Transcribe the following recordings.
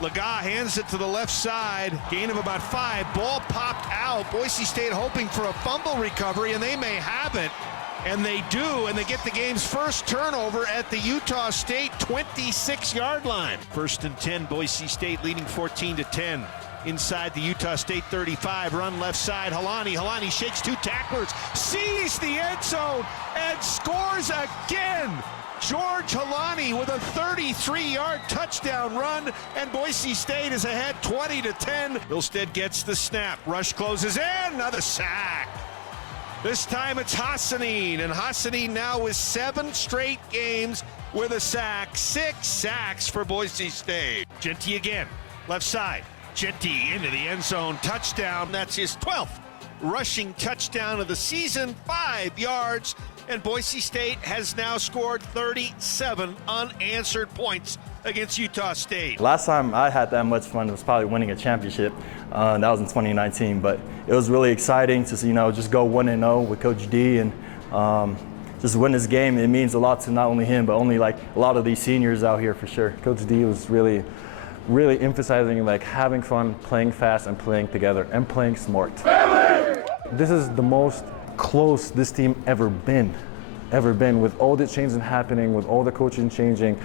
Laga hands it to the left side, gain of about 5. Ball popped out. Boise State hoping for a fumble recovery, and they may have it. And they do, and they get the game's first turnover at the Utah State 26-yard line. 1st and 10, Boise State leading 14-10. Inside the Utah State 35, run left side, Hassanein shakes 2 tacklers, sees the end zone, and scores again. George Hassanein with a 33-yard touchdown run, and Boise State is ahead 20-10. Milstead gets the snap, rush closes in, another sack. This time it's Hassanein, and Hassanein now with 7 straight games with a sack. 6 sacks for Boise State. Genty again, left side. Genty into the end zone, touchdown. That's his 12th rushing touchdown of the season, 5 yards. And Boise State has now scored 37 unanswered points against Utah State. Last time I had that much fun was probably winning a championship. That was in 2019, but it was really exciting to, just go 1-0 with Coach D and just win this game. It means a lot to not only him, but only like a lot of these seniors out here for sure. Coach D was really emphasizing like having fun, playing fast, and playing together, and playing smart. Family! This is the most close this team ever been, with all the changes happening, with all the coaching changing.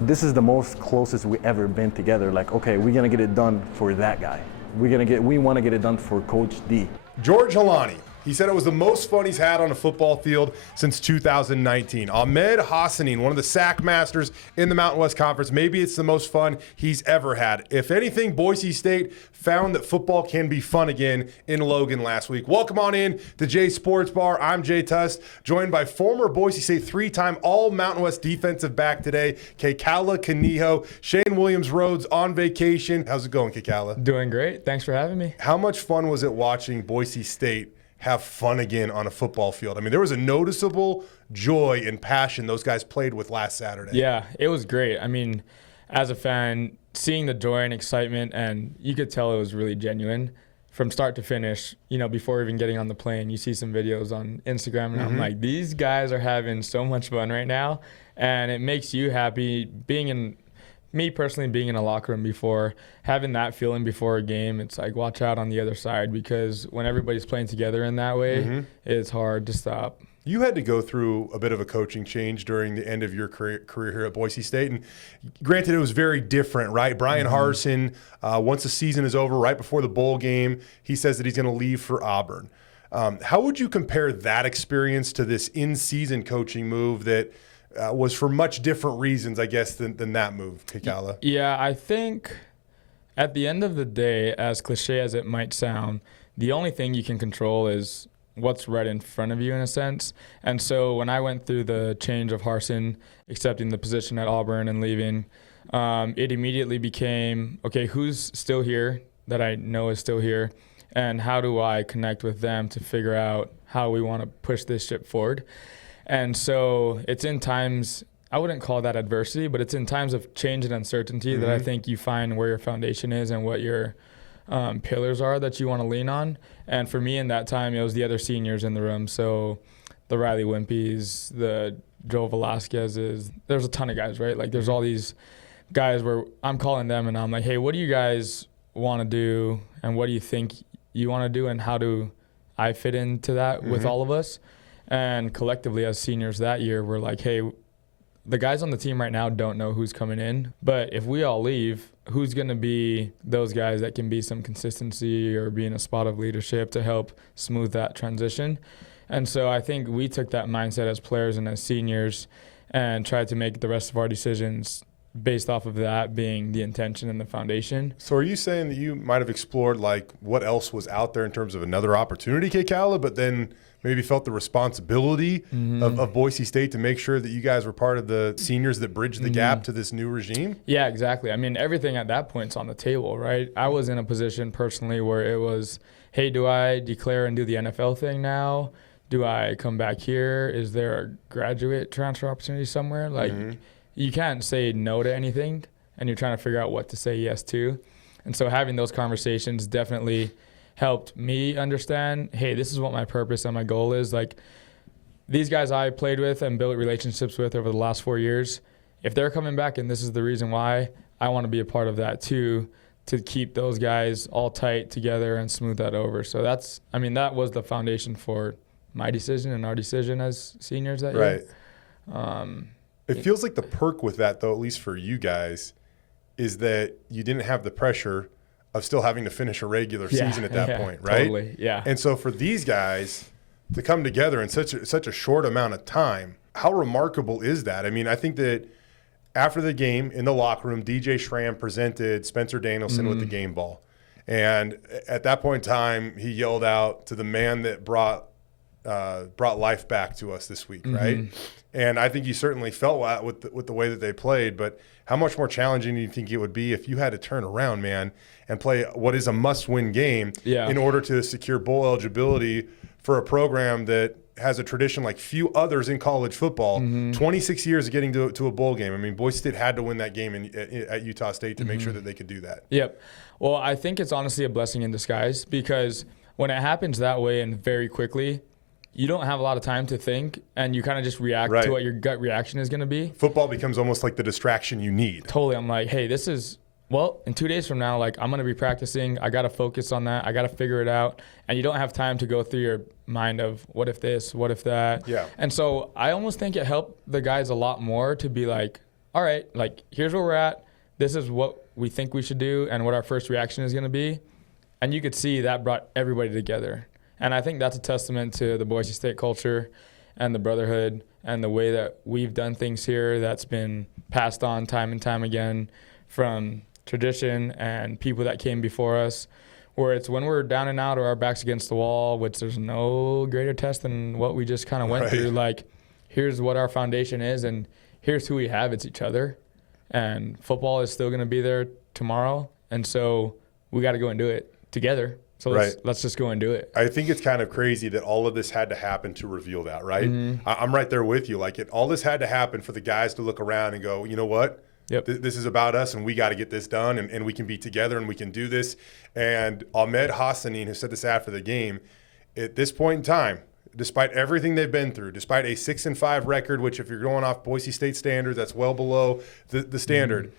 This is the most closest we ever been together. Like, okay, we're gonna get it done for that guy. We want to get it done for Coach D. George Hassanein. He said it was the most fun he's had on a football field since 2019. Ahmed Hassanein, one of the sack masters in the Mountain West Conference. Maybe it's the most fun he's ever had. If anything, Boise State found that football can be fun again in Logan last week. Welcome on in to Jay's Sports Bar. I'm Jay Tust, joined by former Boise State 3-time All Mountain West defensive back today, Kekaula Kaniho. Shane Williams-Rhodes on vacation. How's it going, Kekaula? Doing great. Thanks for having me. How much fun was it watching Boise State have fun again on a football field? I mean, there was a noticeable joy and passion those guys played with last Saturday. Yeah, it was great. I mean, as a fan, seeing the joy and excitement, and you could tell it was really genuine from start to finish. Before even getting on the plane, you see some videos on Instagram, and I'm like, these guys are having so much fun right now, and it makes you happy. Me personally, being in a locker room before, having that feeling before a game, it's like, watch out on the other side, because when everybody's playing together in that way, it's hard to stop. You had to go through a bit of a coaching change during the end of your career here at Boise State. And granted, it was very different, right? Brian Harsin, once the season is over, right before the bowl game, he says that he's going to leave for Auburn. How would you compare that experience to this in-season coaching move that was for much different reasons, I guess, than that move, Kekaula? Yeah, I think at the end of the day, as cliche as it might sound, the only thing you can control is what's right in front of you, in a sense. And so when I went through the change of Harsin accepting the position at Auburn and leaving, it immediately became, okay, who's still here that I know is still here, and how do I connect with them to figure out how we want to push this ship forward? And so it's in times, I wouldn't call that adversity, but it's in times of change and uncertainty that I think you find where your foundation is and what your pillars are that you want to lean on. And for me in that time, it was the other seniors in the room. So the Riley Wimpeys, the Joe Velasquez's, there's a ton of guys, right? Like there's all these guys where I'm calling them and I'm like, hey, what do you guys want to do? And what do you think you want to do? And how do I fit into that with all of us? And collectively as seniors that year, we're like, hey, the guys on the team right now don't know who's coming in. But if we all leave, who's going to be those guys that can be some consistency or be in a spot of leadership to help smooth that transition? And so I think we took that mindset as players and as seniors and tried to make the rest of our decisions based off of that being the intention and the foundation. So are you saying that you might have explored like what else was out there in terms of another opportunity, Kekaula, but then maybe felt the responsibility of Boise State to make sure that you guys were part of the seniors that bridged the gap to this new regime? Yeah, exactly. I mean, everything at that point's on the table, right? I was in a position personally where it was, hey, do I declare and do the NFL thing now? Do I come back here? Is there a graduate transfer opportunity somewhere? Like, you can't say no to anything, and you're trying to figure out what to say yes to. And so having those conversations definitely helped me understand, hey, this is what my purpose and my goal is. Like, these guys I played with and built relationships with over the last 4 years, if they're coming back and this is the reason why, I want to be a part of that too, to keep those guys all tight together and smooth that over. So that was the foundation for my decision and our decision as seniors that year. It feels like the perk with that, though, at least for you guys, is that you didn't have the pressure of still having to finish a regular season at that point, right? Totally, yeah. And so for these guys to come together in such a short amount of time, how remarkable is that? I mean, I think that after the game in the locker room, DJ Schramm presented Spencer Danielson with the game ball. And at that point in time, he yelled out to the man that brought life back to us this week, right? And I think you certainly felt that with the way that they played. But how much more challenging do you think it would be if you had to turn around, man, and play what is a must-win game in order to secure bowl eligibility for a program that has a tradition like few others in college football, 26 years of getting to a bowl game. I mean, Boise State had to win that game at Utah State to make sure that they could do that. Yep. Well, I think it's honestly a blessing in disguise, because when it happens that way and very quickly, you don't have a lot of time to think, and you kind of just react to what your gut reaction is going to be. Football becomes almost like the distraction you need. Totally. I'm like, hey, in 2 days from now, like, I'm going to be practicing. I got to focus on that. I got to figure it out. And you don't have time to go through your mind of what if this, what if that. Yeah. And so I almost think it helped the guys a lot more to be like, all right, like, here's where we're at. This is what we think we should do and what our first reaction is going to be. And you could see that brought everybody together. And I think that's a testament to the Boise State culture and the brotherhood and the way that we've done things here that's been passed on time and time again from tradition and people that came before us, where it's when we're down and out or our backs against the wall, which there's no greater test than what we just kind of went through. Like, here's what our foundation is, and here's who we have. It's each other. And football is still going to be there tomorrow. And so we got to go and do it together. So let's just go and do it. I think it's kind of crazy that all of this had to happen to reveal that, right? I'm right there with you. Like, all this had to happen for the guys to look around and go, you know what? Yep. This is about us, and we got to get this done, and we can be together, and we can do this. And Ahmed Hassanein, who said this after the game, at this point in time, despite everything they've been through, despite a 6-5 record, which if you're going off Boise State standards, that's well below the standard,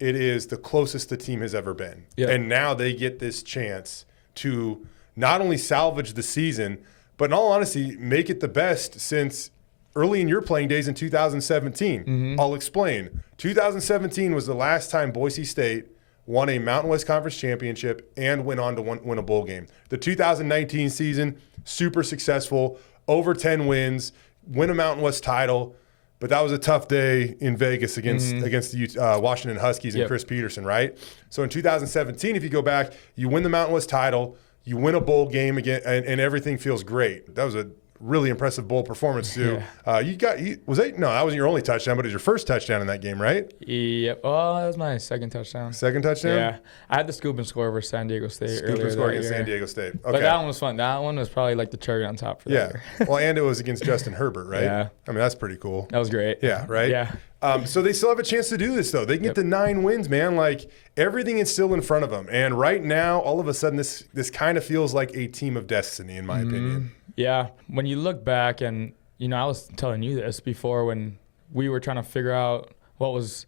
it is the closest the team has ever been. Yep. And now they get this chance to not only salvage the season, but in all honesty, make it the best since early in your playing days in 2017. I'll explain. 2017 was the last time Boise State won a Mountain West Conference championship and went on to win a bowl game. The 2019 season, super successful, over 10 wins, win a Mountain West title, but that was a tough day in Vegas against the Washington Huskies and Chris Peterson, right? So in 2017, if you go back, you win the Mountain West title, you win a bowl game again, and everything feels great. That was a really impressive bowl performance too. That wasn't your only touchdown, but it was your first touchdown in that game, right? Yep. Oh, that was my second touchdown. Second touchdown? Yeah. I had the scoop and score versus San Diego State Scoop and score against San Diego State. Okay. But that one was fun. That one was probably like the cherry on top for that year. Well, and it was against Justin Herbert, right? Yeah. I mean, that's pretty cool. That was great. Yeah, right? Yeah. So they still have a chance to do this, though. They can get to 9 wins, man. Like, everything is still in front of them. And right now, all of a sudden, this kind of feels like a team of destiny, in my opinion. Yeah. When you look back, and, I was telling you this before when we were trying to figure out what was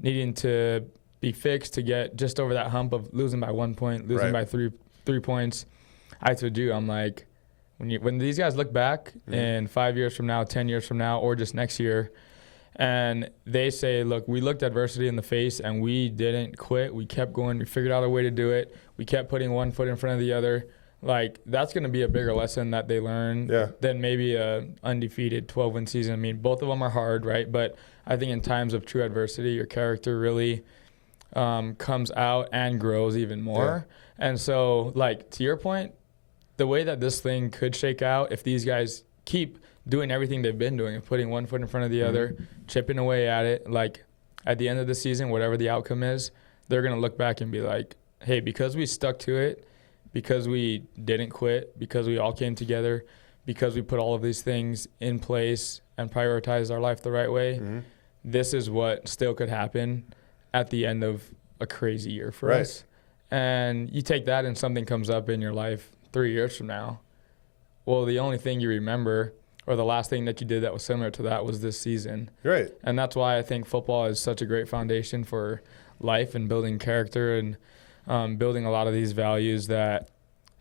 needing to be fixed to get just over that hump of losing by 1 point, losing by three points. I told you, I'm like, when these guys look back in 5 years from now, 10 years from now, or just next year, and they say, look, we looked adversity in the face and we didn't quit. We kept going. We figured out a way to do it. We kept putting one foot in front of the other. Like, that's going to be a bigger lesson that they learn than maybe a undefeated 12-win season. I mean, both of them are hard, right? But I think in times of true adversity, your character really comes out and grows even more. Yeah. And so, like, to your point, the way that this thing could shake out, if these guys keep doing everything they've been doing, putting one foot in front of the other, chipping away at it, like, at the end of the season, whatever the outcome is, they're going to look back and be like, hey, because we stuck to it, because we didn't quit, because we all came together, because we put all of these things in place and prioritized our life the right way, this is what still could happen at the end of a crazy year for us. And you take that and something comes up in your life 3 years from now. Well, the only thing you remember, or the last thing that you did that was similar to that was this season. Right. And that's why I think football is such a great foundation for life and building character and building a lot of these values that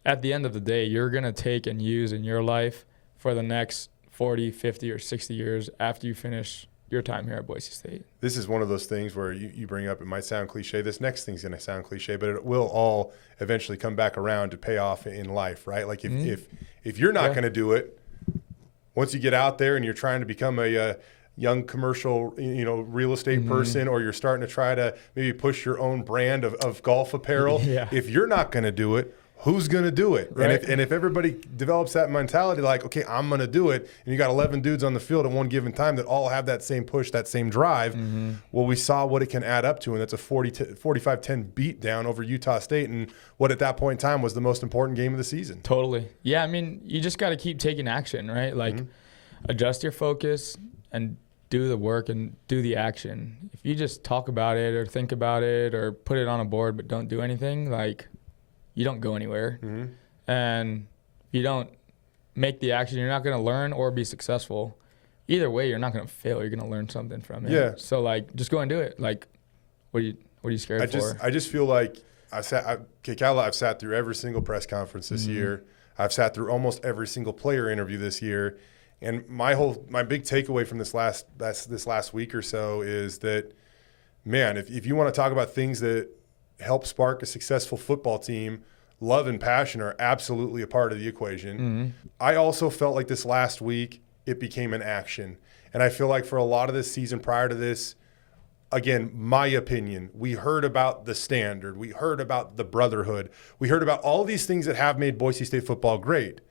at the end of the day, you're going to take and use in your life for the next 40, 50, or 60 years after you finish your time here at Boise State. This is one of those things where you bring up, it might sound cliche. This next thing's going to sound cliche, but it will all eventually come back around to pay off in life, right? Like if you're not going to do it, once you get out there and you're trying to become a young commercial, real estate person, or you're starting to try to maybe push your own brand of golf apparel, if you're not going to do it, who's going to do it? Right. And if everybody develops that mentality, like, okay, I'm going to do it, and you got 11 dudes on the field at one given time that all have that same push, that same drive, well, we saw what it can add up to, and that's a 45-10 beat down over Utah State, and what at that point in time was the most important game of the season. Totally. Yeah, I mean, you just got to keep taking action, right? Like, adjust your focus and do the work and do the action. If you just talk about it or think about it or put it on a board but don't do anything, like, you don't go anywhere. And if you don't make the action, you're not going to learn or be successful. Either way, you're not going to fail. You're going to learn something from it. Yeah. So, like, just go and do it. Like, what are you scared for? I just feel like Kekaula, I've sat through every single press conference this year. I've sat through almost every single player interview this year. And my big takeaway from this last week or so is that, man, if you want to talk about things that help spark a successful football team, love and passion are absolutely a part of the equation. I also felt like this last week, it became an action. And I feel like for a lot of this season prior to this, again, my opinion, we heard about the standard. We heard about the brotherhood. We heard about all these things that have made Boise State football great.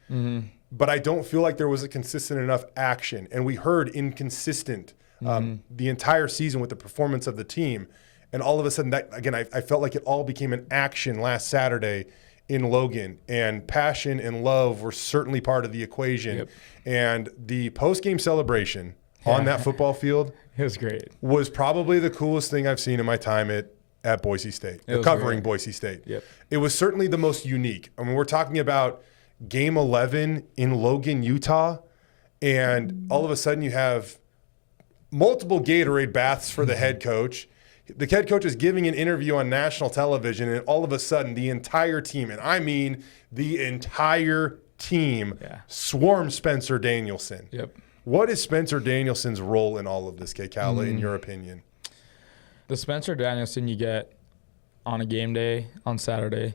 But I don't feel like there was a consistent enough action. And we heard inconsistent the entire season with the performance of the team. And all of a sudden, that again, I felt like it all became an action last Saturday in Logan. And passion and love were certainly part of the equation. And the post-game celebration on that football field, it was great. Was probably the coolest thing I've seen in my time at Boise State, covering Boise State. It was certainly the most unique. I mean, we're talking about Game 11 in Logan, Utah, and all of a sudden you have multiple Gatorade baths for the head coach. The head coach is giving an interview on national television, and all of a sudden the entire team, and I mean the entire team, swarms Spencer Danielson. What is Spencer Danielson's role in all of this, Kekaula, in your opinion? The Spencer Danielson you get on a game day on Saturday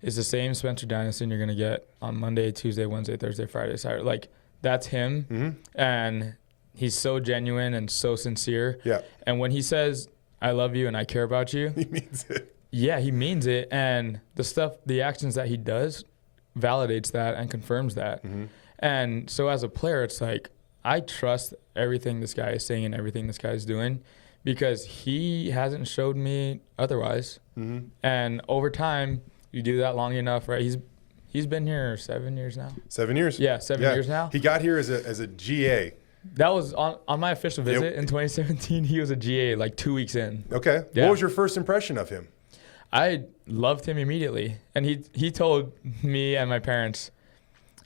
is the same Spencer Danielson you're going to get on Monday, Tuesday, Wednesday, Thursday, Friday, Saturday. Like, that's him, and he's so genuine and so sincere. And when he says, I love you and I care about you, he means it. Yeah, he means it. And the actions that he does validates that and confirms that. And so as a player, it's like, I trust everything this guy is saying and everything this guy is doing because he hasn't showed me otherwise. And over time, you do that long enough, right? He's been here 7 years now. 7 years? Yeah, 7 years now. He got here as a GA. That was on my official visit in 2017. He was a GA like 2 weeks in. Okay. Yeah. What was your first impression of him? I loved him immediately. And he told me and my parents,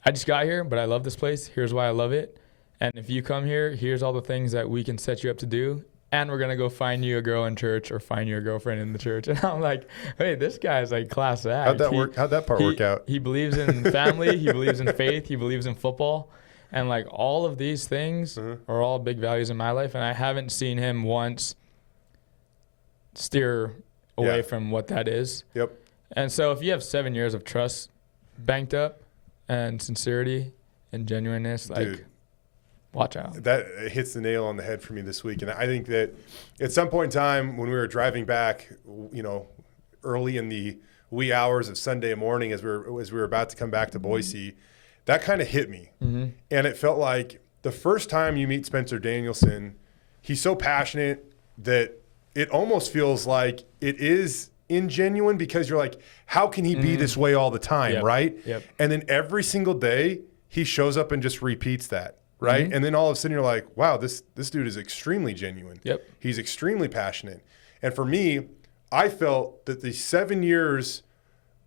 I just got here, but I love this place. Here's why I love it. And if you come here, here's all the things that we can set you up to do. And we're going to go find you a girl in church or find you a girlfriend in the church. And I'm like, hey, this guy's like class act. How'd that part work out? He believes in family. He believes in faith. He believes in football. And like all of these things are all big values in my life. And I haven't seen him once steer away from what that is. And so if you have 7 years of trust banked up and sincerity and genuineness, like, dude, watch out. That hits the nail on the head for me this week. And I think that at some point in time when we were driving back, early in the wee hours of Sunday morning as we were about to come back to Boise, that kind of hit me. And it felt like the first time you meet Spencer Danielson, he's so passionate that it almost feels like it is ingenuine because you're like, how can he be this way all the time, right? And then every single day he shows up and just repeats that, right? And then all of a sudden you're like, wow, this dude is extremely genuine. He's extremely passionate. And for me, I felt that the 7 years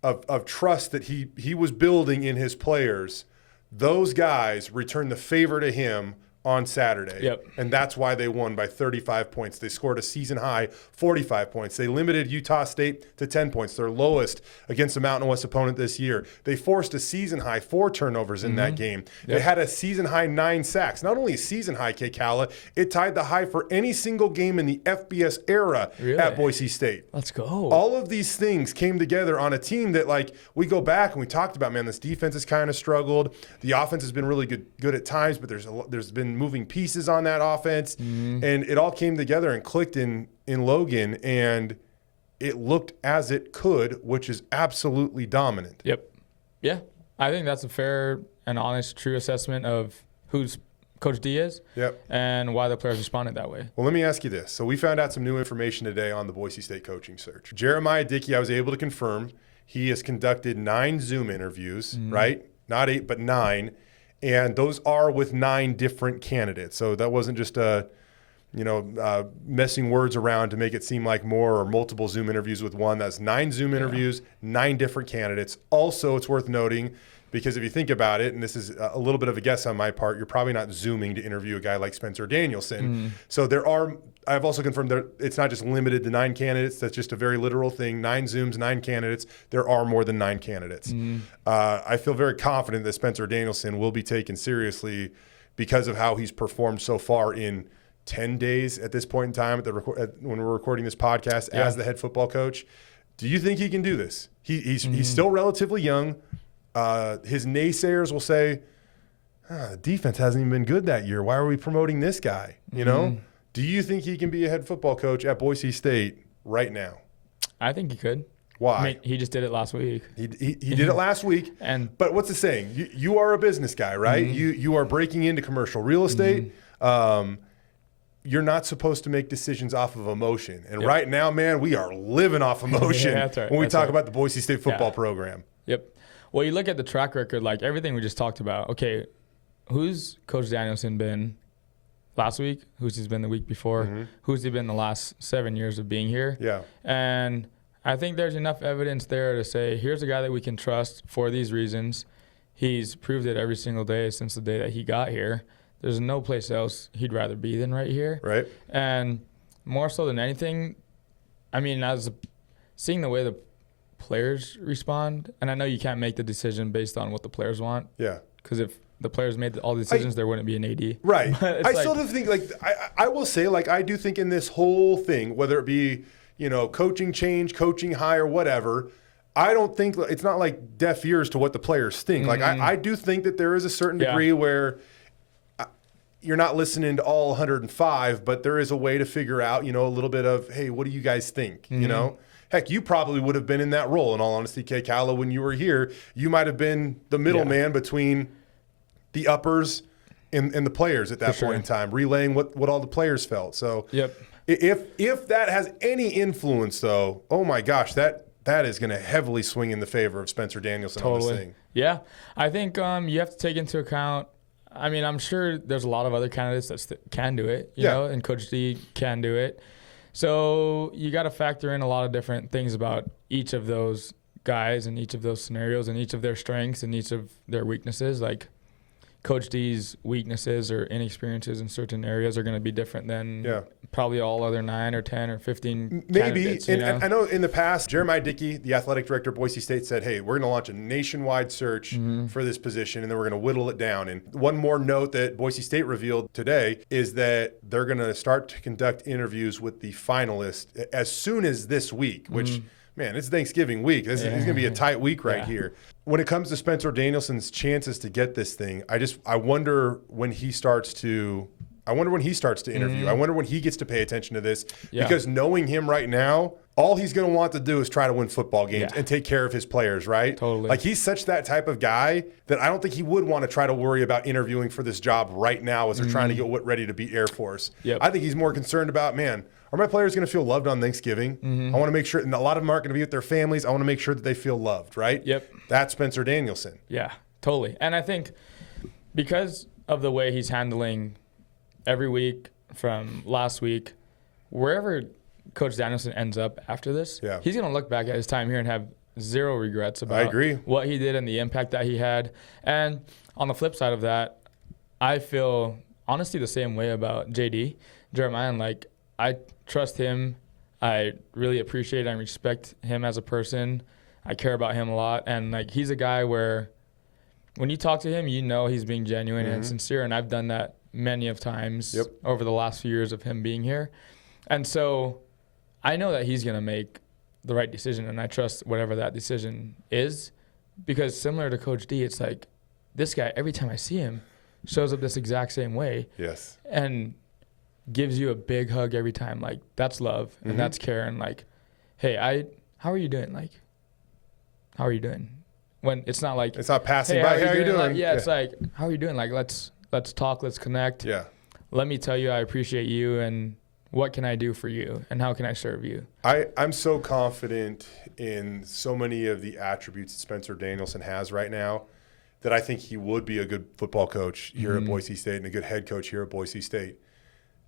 of trust that he was building in his players those guys returned the favor to him on Saturday. Yep. And that's why they won by 35 points. They scored a season high 45 points. They limited Utah State to 10 points, their lowest against a Mountain West opponent this year. They forced a season high 4 turnovers in that game. They had a season high 9 sacks. Not only a season high, Kekaula, it tied the high for any single game in the FBS era at Boise State. Let's go. All of these things came together on a team that, like, we go back and we talked about, man, this defense has kind of struggled. The offense has been really good at times, but there's been moving pieces on that offense, and it all came together and clicked in Logan, and it looked as it could, which is absolutely dominant. Yep. Yeah. I think that's a fair and honest, true assessment of who's Coach D is. Yep. And why the players responded that way. Well, let me ask you this. So we found out some new information today on the Boise State coaching search. Jeremiah Dickey, I was able to confirm, he has conducted 9 Zoom interviews, right? Not 8, but 9. And those are with 9 different candidates. So that wasn't just messing words around to make it seem like more or multiple Zoom interviews with one. That's 9 Zoom interviews, 9 different candidates. Also, it's worth noting, because if you think about it, and this is a little bit of a guess on my part, you're probably not Zooming to interview a guy like Spencer Danielson. So I've also confirmed that it's not just limited to 9 candidates. That's just a very literal thing. 9 Zooms, 9 candidates. There are more than 9 candidates. I feel very confident that Spencer Danielson will be taken seriously because of how he's performed so far in 10 days at this point in time when we're recording this podcast as the head football coach. Do you think he can do this? He's still relatively young. His naysayers will say, the defense hasn't even been good that year. Why are we promoting this guy? You know? Do you think he can be a head football coach at Boise State right now? I think he could. Why? I mean, he just did it last week. He did it last week. But what's the saying? You are a business guy, right? You are breaking into commercial real estate. You're not supposed to make decisions off of emotion. And right now, man, we are living off emotion that's right. when we talk about the Boise State football program. Yep. Well, you look at the track record, like everything we just talked about. Okay, who's Coach Danielson been last week? Who's he been the week before? Who's he been the last 7 years of being here? Yeah. And I think there's enough evidence there to say, here's a guy that we can trust for these reasons. He's proved it every single day since the day that he got here. There's no place else he'd rather be than right here. Right. And more so than anything, I mean, seeing the way the players respond, and I know you can't make the decision based on what the players want. Yeah. Because if the players made all the decisions, there wouldn't be an AD. Right. I still do think, I will say, I do think in this whole thing, whether it be, coaching change, coaching hire, whatever, I don't think it's not like deaf ears to what the players think. Like, I do think that there is a certain degree where you're not listening to all 105, but there is a way to figure out, a little bit of, hey, what do you guys think? Heck, you probably would have been in that role, in all honesty, Kekaula, when you were here. You might have been the middleman between the uppers and the players at that point in time, relaying what all the players felt. So if that has any influence, though, oh my gosh, that is going to heavily swing in the favor of Spencer Danielson on this thing. Yeah, I think you have to take into account, I mean, I'm sure there's a lot of other candidates that can do it, you know, and Coach D can do it. So you got to factor in a lot of different things about each of those guys and each of those scenarios and each of their strengths and each of their weaknesses. Like Coach D's weaknesses or inexperiences in certain areas are going to be different than probably all other 9 or 10 or 15 candidates. Maybe. And I know in the past, Jeremiah Dickey, the athletic director of Boise State, said, hey, we're going to launch a nationwide search for this position, and then we're going to whittle it down. And one more note that Boise State revealed today is that they're going to start to conduct interviews with the finalists as soon as this week, which, man, it's Thanksgiving week. It's going to be a tight week right here. When it comes to Spencer Danielson's chances to get this thing, I wonder when he starts to interview. I wonder when he gets to pay attention to this, because knowing him right now, all he's going to want to do is try to win football games and take care of his players, right? Totally. Like, he's such that type of guy that I don't think he would want to try to worry about interviewing for this job right now as they're trying to get ready to be Air Force. I think he's more concerned about, man, are my players going to feel loved on Thanksgiving? I want to make sure, and a lot of them aren't going to be with their families. I want to make sure that they feel loved, right? That's Spencer Danielson. Yeah, totally. And I think because of the way he's handling every week from last week, wherever Coach Danielson ends up after this, he's going to look back at his time here and have zero regrets about what he did and the impact that he had. And on the flip side of that, I feel honestly the same way about JD, Jeremiah. Like, I trust him. I really appreciate and respect him as a person. I care about him a lot. And, like, he's a guy where when you talk to him, you know he's being genuine and sincere. And I've done that many of times over the last few years of him being here. And so I know that he's going to make the right decision, and I trust whatever that decision is, because similar to Coach D, it's like this guy, every time I see him, shows up this exact same way. Yes. And gives you a big hug every time. Like, that's love and that's care. And like, hey, how are you doing? Like, how are you doing? When it's not like, it's not passing hey, by. How are you doing? Like, it's like, how are you doing? Like, let's talk, let's connect. Yeah. Let me tell you I appreciate you, and what can I do for you, and how can I serve you? I'm so confident in so many of the attributes that Spencer Danielson has right now that I think he would be a good football coach here at Boise State and a good head coach here at Boise State.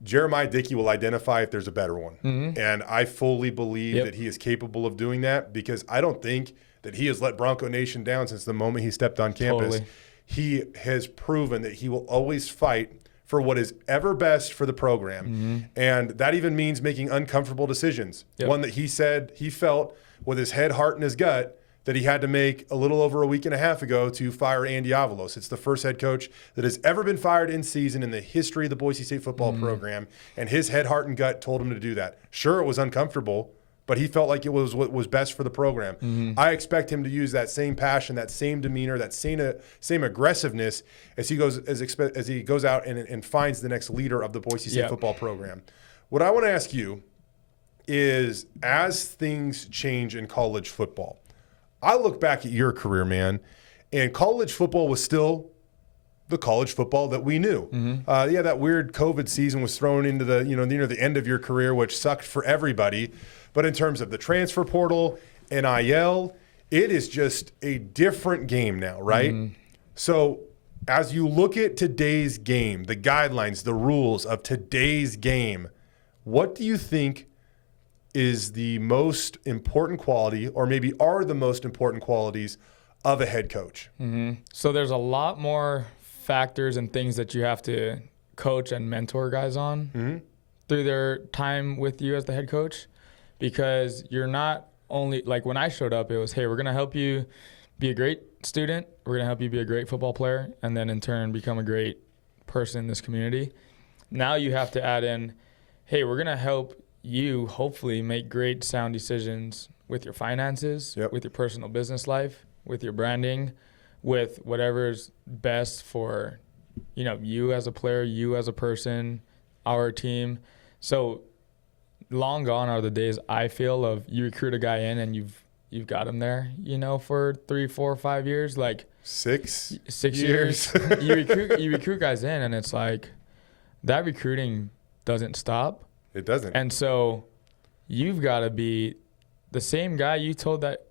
Jeremiah Dickey will identify if there's a better one. And I fully believe that he is capable of doing that, because I don't think that he has let Bronco Nation down since the moment he stepped on campus. Totally. He has proven that he will always fight for what is ever best for the program. And that even means making uncomfortable decisions. One that he said he felt with his head, heart, and his gut that he had to make a little over a week and a half ago to fire Andy Avalos. It's the first head coach that has ever been fired in season in the history of the Boise State football program. And his head, heart, and gut told him to do that. Sure, it was uncomfortable, but he felt like it was what was best for the program. I expect him to use that same passion, that same demeanor, that same aggressiveness as he goes out and finds the next leader of the Boise State football program. What I want to ask you is, as things change in college football, I look back at your career, man, and college football was still the college football that we knew. That weird COVID season was thrown into the near the end of your career, which sucked for everybody. But in terms of the transfer portal, NIL, it is just a different game now, right? So as you look at today's game, the guidelines, the rules of today's game, what do you think is the most important quality, or maybe are the most important qualities of a head coach? So there's a lot more factors and things that you have to coach and mentor guys on through their time with you as the head coach. Because you're not only, like when I showed up, it was, hey, we're going to help you be a great student. We're going to help you be a great football player, and then in turn become a great person in this community. Now you have to add in, hey, we're going to help you hopefully make great sound decisions with your finances, with your personal business life, with your branding, with whatever's best for, you as a player, you as a person, our team. So long gone are the days, I feel, of you recruit a guy in and you've got him there, for 3, 4, 5 years, like 6 years. you recruit guys in, and it's like that recruiting doesn't stop. It doesn't. And so you've got to be the same guy you told that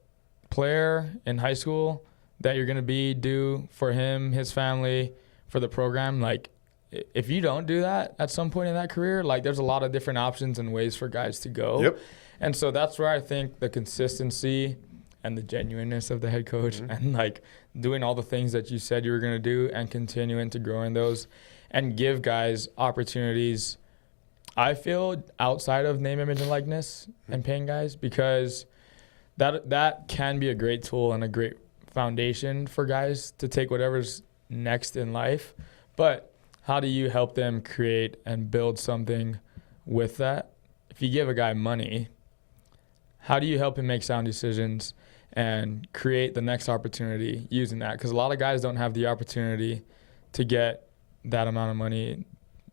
player in high school that you're going to do for him, his family, for the program. Like, if you don't do that at some point in that career, like, there's a lot of different options and ways for guys to go. And so that's where I think the consistency and the genuineness of the head coach and like doing all the things that you said you were going to do and continuing to grow in those and give guys opportunities, I feel, outside of name, image, and likeness and paying guys, because that can be a great tool and a great foundation for guys to take whatever's next in life. But how do you help them create and build something with that? If you give a guy money, how do you help him make sound decisions and create the next opportunity using that? Because a lot of guys don't have the opportunity to get that amount of money,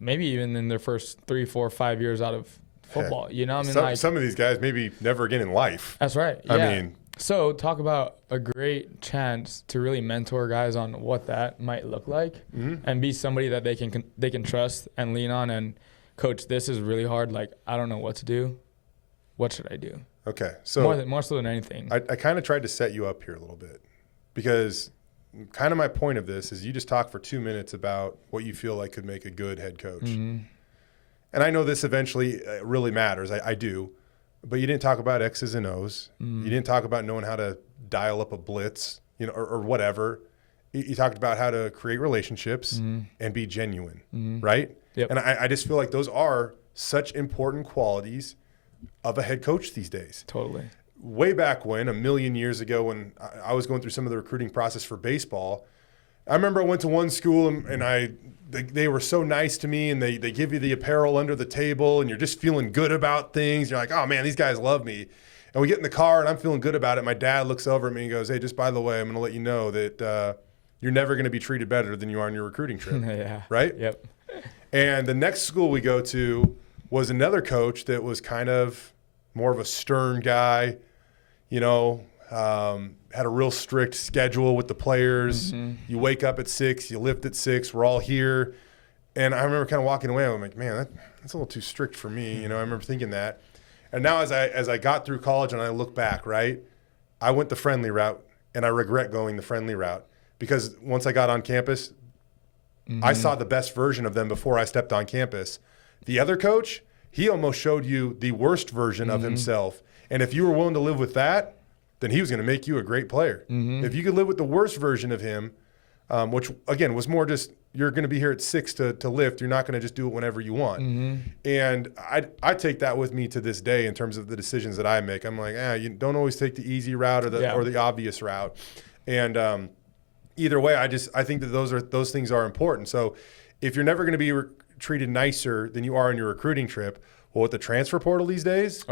maybe even in their first 3, 4, 5 years out of football. Some of these guys maybe never again in life. That's right. I mean, so talk about a great chance to really mentor guys on what that might look like and be somebody that they can trust and lean on. And coach, this is really hard. Like, I don't know what to do. What should I do? Okay. So more so than anything. I kind of tried to set you up here a little bit, because kind of my point of this is you just talk for 2 minutes about what you feel like could make a good head coach. And I know this eventually really matters. I do. But you didn't talk about X's and O's. You didn't talk about knowing how to dial up a blitz, or whatever. you talked about how to create relationships and be genuine, right? Yep. And I just feel like those are such important qualities of a head coach these days. Totally. Way back when, a million years ago, when I was going through some of the recruiting process for baseball, I remember I went to one school and they were so nice to me, and they give you the apparel under the table, and you're just feeling good about things. You're like, oh man, these guys love me. And we get in the car and I'm feeling good about it. My dad looks over at me and goes, hey, just by the way, I'm going to let you know that you're never going to be treated better than you are on your recruiting trip. Yeah. Right? Yep. And the next school we go to was another coach that was kind of more of a stern guy, you know, had a real strict schedule with the players. You wake up at 6, you lift at 6, we're all here. And I remember kind of walking away, I'm like, man, that's a little too strict for me. You know, I remember thinking that. And now as I got through college and I look back, right, I went the friendly route, and I regret going the friendly route, because once I got on campus, I saw the best version of them before I stepped on campus. The other coach, he almost showed you the worst version of himself. And if you were willing to live with that, then he was going to make you a great player. If you could live with the worst version of him, which, again, was more just, you're going to be here at 6 to lift. You're not going to just do it whenever you want. And I take that with me to this day in terms of the decisions that I make. I'm like, you don't always take the easy route or the obvious route. And either way, I think that those things are important. So if you're never going to be treated nicer than you are on your recruiting trip, well, with the transfer portal these days,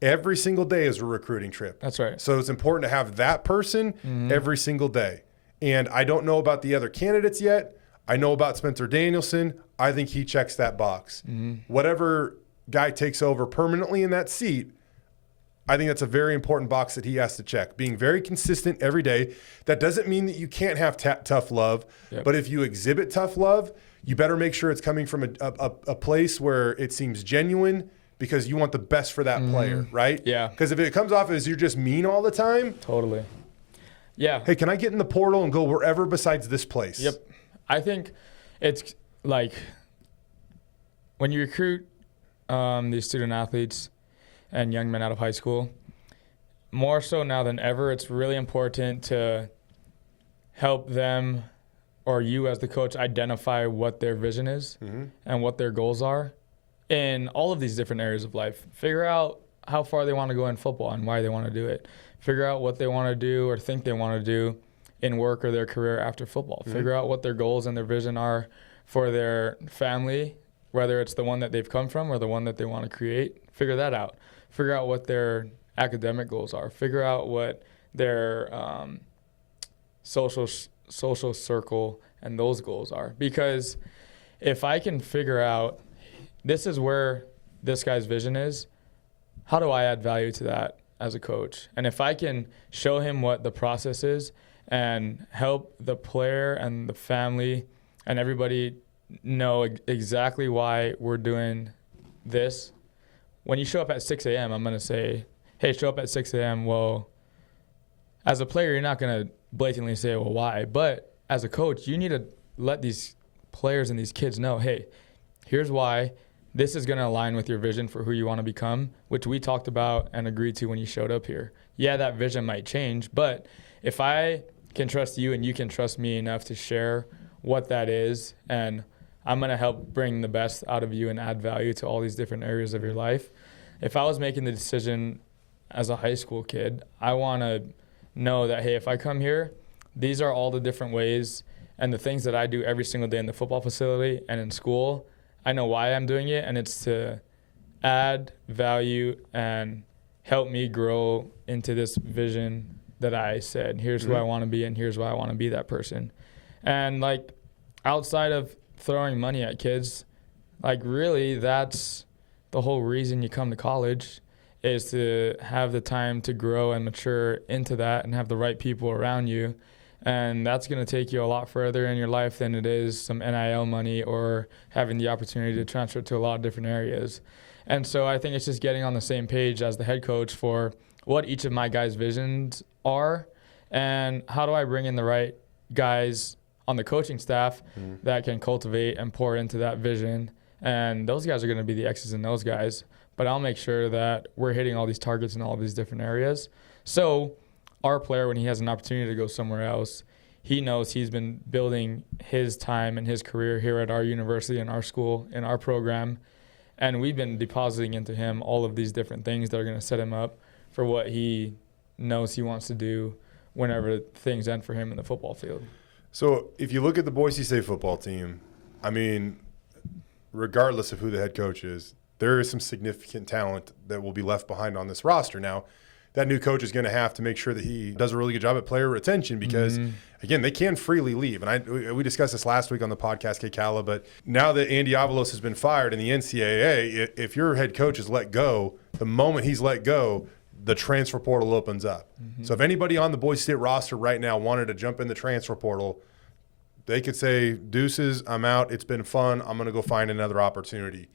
every single day is a recruiting trip. That's right. So it's important to have that person every single day. And I don't know about the other candidates yet. I know about Spencer Danielson. I think he checks that box. Whatever guy takes over permanently in that seat, I think that's a very important box that he has to check. Being very consistent every day. That doesn't mean that you can't have tough love, but if you exhibit tough love, you better make sure it's coming from a place where it seems genuine, because you want the best for that player, right? Yeah. Because if it comes off as you're just mean all the time. Totally. Yeah. Hey, can I get in the portal and go wherever besides this place? Yep. I think it's like when you recruit these student athletes and young men out of high school, more so now than ever, it's really important to help them, or you as the coach, identify what their vision is and what their goals are in all of these different areas of life. Figure out how far they want to go in football and why they want to do it. Figure out what they want to do or think they want to do in work or their career after football. Figure out what their goals and their vision are for their family, whether it's the one that they've come from or the one that they want to create. Figure that out. Figure out what their academic goals are. Figure out what their social circle and those goals are. Because if I can figure out this is where this guy's vision is, how do I add value to that as a coach? And if I can show him what the process is and help the player and the family and everybody know exactly why we're doing this. When you show up at 6 a.m., I'm going to say, hey, show up at 6 a.m. Well, as a player, you're not going to blatantly say, well, why? But as a coach, you need to let these players and these kids know, hey, here's why. This is going to align with your vision for who you want to become, which we talked about and agreed to when you showed up here. Yeah, that vision might change, but if I can trust you and you can trust me enough to share what that is, and I'm going to help bring the best out of you and add value to all these different areas of your life. If I was making the decision as a high school kid, I want to know that, hey, if I come here, these are all the different ways and the things that I do every single day in the football facility and in school. I know why I'm doing it, and it's to add value and help me grow into this vision that I said, here's who I want to be and here's why I want to be that person. And like outside of throwing money at kids, like really that's the whole reason you come to college, is to have the time to grow and mature into that and have the right people around you. And that's going to take you a lot further in your life than it is some NIL money or having the opportunity to transfer to a lot of different areas. And so I think it's just getting on the same page as the head coach for what each of my guys' visions are and how do I bring in the right guys on the coaching staff that can cultivate and pour into that vision. And those guys are going to be the X's and O's guys, but I'll make sure that we're hitting all these targets in all these different areas. So our player, when he has an opportunity to go somewhere else, he knows he's been building his time and his career here at our university and our school and our program. And we've been depositing into him all of these different things that are going to set him up for what he knows he wants to do whenever things end for him in the football field. So if you look at the Boise State football team, I mean, regardless of who the head coach is, there is some significant talent that will be left behind on this roster. Now, that new coach is going to have to make sure that he does a really good job at player retention because, again, they can freely leave. And we discussed this last week on the podcast, Kekaula, but now that Andy Avalos has been fired in the NCAA, if your head coach is let go, the moment he's let go, the transfer portal opens up. So if anybody on the Boise State roster right now wanted to jump in the transfer portal, they could say, deuces, I'm out. It's been fun. I'm going to go find another opportunity.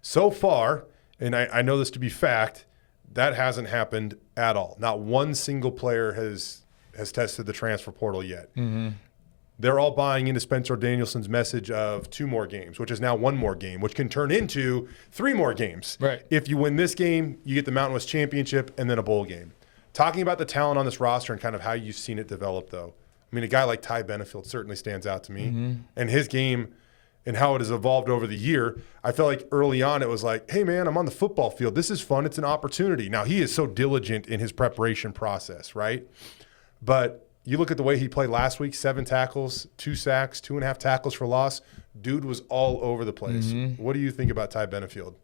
So far, and I know this to be fact, that hasn't happened at all. Not one single player has tested the transfer portal yet. They're all buying into Spencer Danielson's message of 2 more games, which is now 1 more game, which can turn into 3 more games. Right. If you win this game, you get the Mountain West Championship and then a bowl game. Talking about the talent on this roster and kind of how you've seen it develop, though. I mean, a guy like Ty Benefield certainly stands out to me. And his game and how it has evolved over the year, I felt like early on it was like, hey, man, I'm on the football field. This is fun. It's an opportunity. Now, he is so diligent in his preparation process, right? But you look at the way he played last week, 7 tackles, 2 sacks, 2.5 tackles for loss. Dude was all over the place. What do you think about Ty Benefield?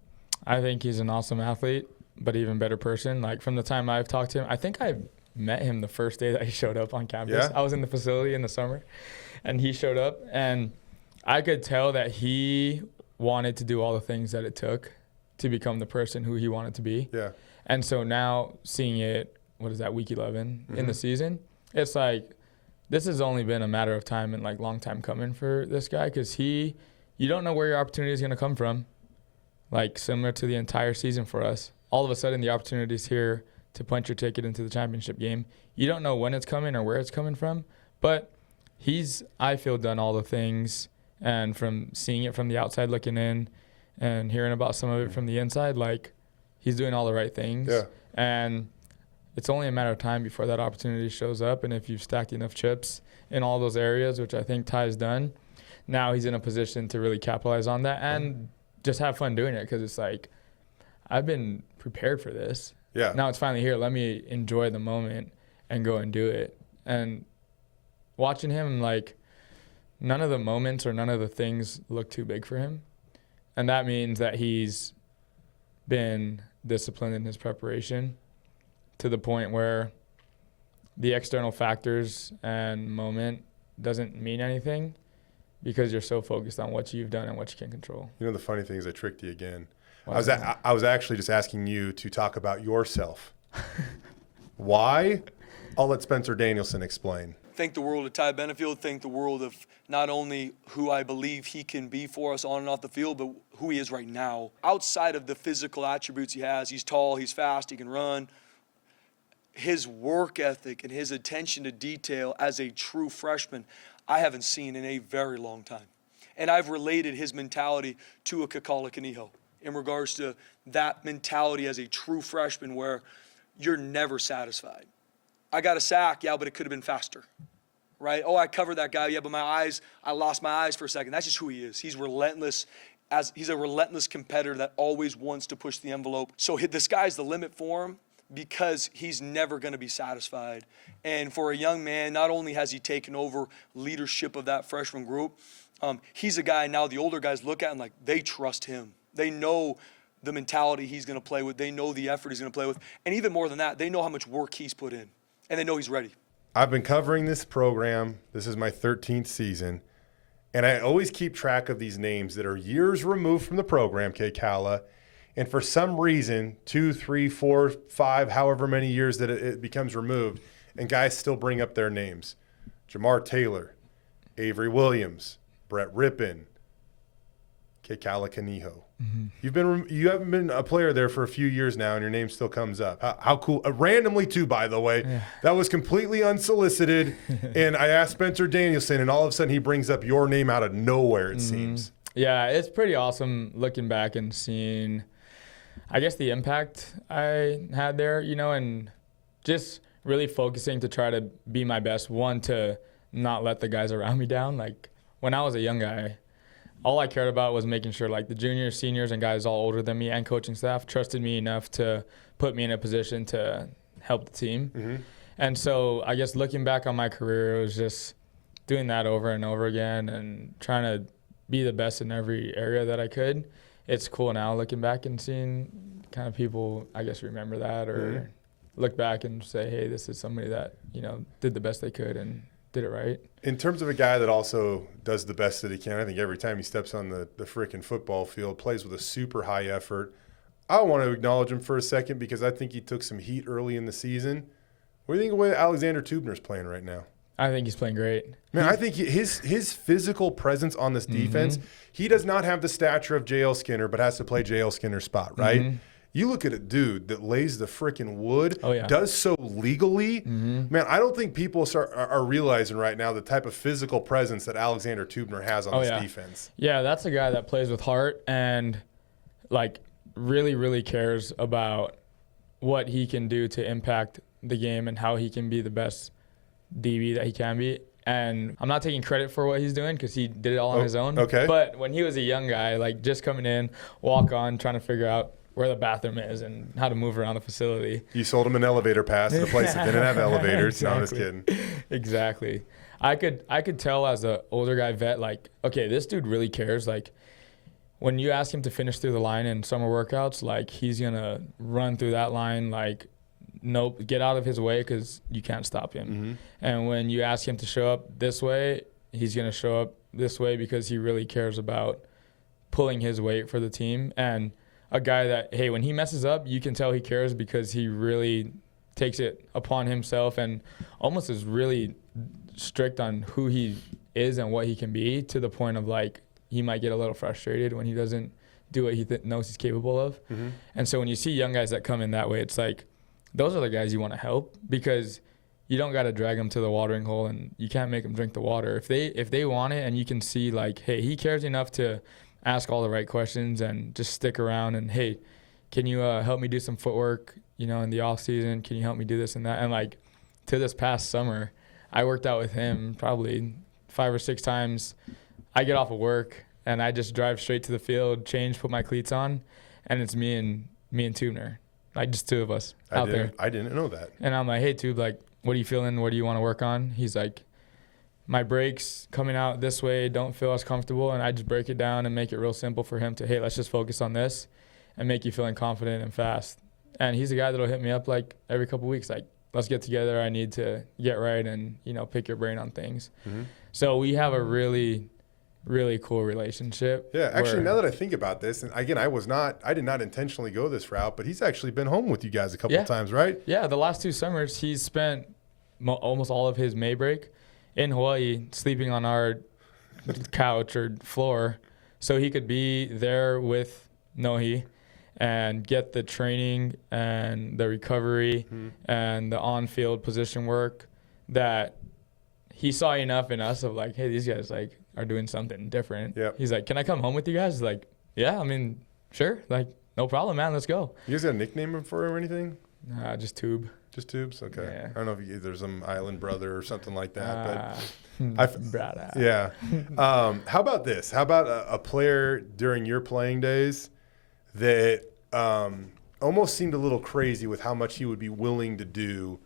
I think he's an awesome athlete, but even better person. Like, from the time I've talked to him, I think I met him the first day that he showed up on campus. Yeah? I was in the facility in the summer, and he showed up, and I could tell that he wanted to do all the things that it took to become the person who he wanted to be. Yeah. And so now seeing it, week 11 in the season, it's like this has only been a matter of time and, like, long time coming for this guy because you don't know where your opportunity is going to come from, like, similar to the entire season for us. All of a sudden the opportunity is here to punch your ticket into the championship game. You don't know when it's coming or where it's coming from, but I feel, done all the things. And from seeing it from the outside looking in and hearing about some of it from the inside, like, he's doing all the right things. Yeah. And it's only a matter of time before that opportunity shows up. And if you've stacked enough chips in all those areas, which I think Ty's done, now he's in a position to really capitalize on that and just have fun doing it because it's like, I've been prepared for this. Yeah. Now it's finally here. Let me enjoy the moment and go and do it. And watching him, like, none of the moments or none of the things look too big for him. And that means that he's been disciplined in his preparation to the point where the external factors and moment doesn't mean anything because you're so focused on what you've done and what you can control. You know, the funny thing is I tricked you again. Wow. I was actually just asking you to talk about yourself. Why? I'll let Spencer Danielson explain. Think the world of Ty Benefield, think the world of not only who I believe he can be for us on and off the field, but who he is right now. Outside of the physical attributes he has, he's tall, he's fast, he can run. His work ethic and his attention to detail as a true freshman, I haven't seen in a very long time. And I've related his mentality to a Kekaula Kaniho in regards to that mentality as a true freshman where you're never satisfied. I got a sack, yeah, but it could have been faster, right? Oh, I covered that guy, yeah, but I lost my eyes for a second. That's just who he is. He's relentless. He's a relentless competitor that always wants to push the envelope. So the sky's the limit for him because he's never going to be satisfied. And for a young man, not only has he taken over leadership of that freshman group, he's a guy now the older guys look at and, like, they trust him. They know the mentality he's going to play with. They know the effort he's going to play with. And even more than that, they know how much work he's put in. And they know he's ready. I've been covering this program. This is my 13th season. And I always keep track of these names that are years removed from the program, Kekaula. And for some reason, 2, 3, 4, 5, however many years that it becomes removed, and guys still bring up their names. Jamar Taylor, Avery Williams, Brett Rippon, Kekaula Kaniho. You haven't been a player there for a few years now, and your name still comes up. How cool! Randomly too, by the way. Yeah. That was completely unsolicited. And I asked Spencer Danielson, and all of a sudden he brings up your name out of nowhere. It seems. Yeah, it's pretty awesome looking back and seeing, I guess, the impact I had there. You know, and just really focusing to try to be my best. One, to not let the guys around me down. Like when I was a young guy, all I cared about was making sure like the juniors, seniors, and guys all older than me and coaching staff trusted me enough to put me in a position to help the team. Mm-hmm. And so I guess looking back on my career, it was just doing that over and over again and trying to be the best in every area that I could. It's cool now looking back and seeing kind of people, I guess, remember that or look back and say, hey, this is somebody that, did the best they could and did it right. In terms of a guy that also does the best that he can, I think every time he steps on the freaking football field, plays with a super high effort. I want to acknowledge him for a second because I think he took some heat early in the season. What do you think of the way Alexander Tubner's playing right now? I think he's playing great. Man, I think his physical presence on this defense, he does not have the stature of J.L. Skinner, but has to play J.L. Skinner's spot, right? You look at a dude that lays the freaking wood, does so legally. Man, I don't think people are realizing right now the type of physical presence that Alexander Tubner has on this defense. Yeah, that's a guy that plays with heart and, like, really, really cares about what he can do to impact the game and how he can be the best DB that he can be. And I'm not taking credit for what he's doing because he did it all on his own. Okay. But when he was a young guy, like just coming in, walk on, trying to figure out where the bathroom is and how to move around the facility. You sold him an elevator pass at a place that didn't have elevators. Exactly. No, I'm just kidding. Exactly. I could tell as an older guy vet, like, okay, this dude really cares. Like, when you ask him to finish through the line in summer workouts, like, he's going to run through that line, like, nope, get out of his way because you can't stop him. And when you ask him to show up this way, he's going to show up this way because he really cares about pulling his weight for the team. And a guy that, hey, when he messes up, you can tell he cares because he really takes it upon himself and almost is really strict on who he is and what he can be, to the point of, like, he might get a little frustrated when he doesn't do what he knows he's capable of. And so when you see young guys that come in that way, it's like, those are the guys you want to help, because you don't got to drag them to the watering hole and you can't make them drink the water. If they want it and you can see, like, hey, he cares enough to ask all the right questions and just stick around and, hey, can you help me do some footwork, in the off season? Can you help me do this and that? And, like, to this past summer, I worked out with him probably 5 or 6 times. I get off of work and I just drive straight to the field, change, put my cleats on, and it's me and Tubner. Like, just 2 of us out there. I didn't know that. And I'm like, hey, Tube, like, what are you feeling? What do you want to work on? He's like, my brakes coming out this way don't feel as comfortable. And I just break it down and make it real simple for him to, hey, let's just focus on this and make you feeling confident and fast. And he's a guy that'll hit me up, like, every couple weeks, like, let's get together. I need to get right and, pick your brain on things. So we have a really, really cool relationship. Yeah, actually, now that I think about this, and again, I did not intentionally go this route, but he's actually been home with you guys a couple of times, right? Yeah, the last 2 summers, he's spent almost all of his May break in Hawaii sleeping on our couch or floor so he could be there with Nohi and get the training and the recovery and the on-field position work that he saw enough in us of, like, hey, these guys, like, are doing something different. Yep. He's like, can I come home with you guys? He's like, yeah, I mean, sure. Like, no problem, man. Let's go. You guys got a nickname for him or anything? Just Tube. Just Tubes? Okay. Yeah. I don't know if there's some island brother or something like that. Brother. Yeah. How about this? How about a player during your playing days that almost seemed a little crazy with how much he would be willing to do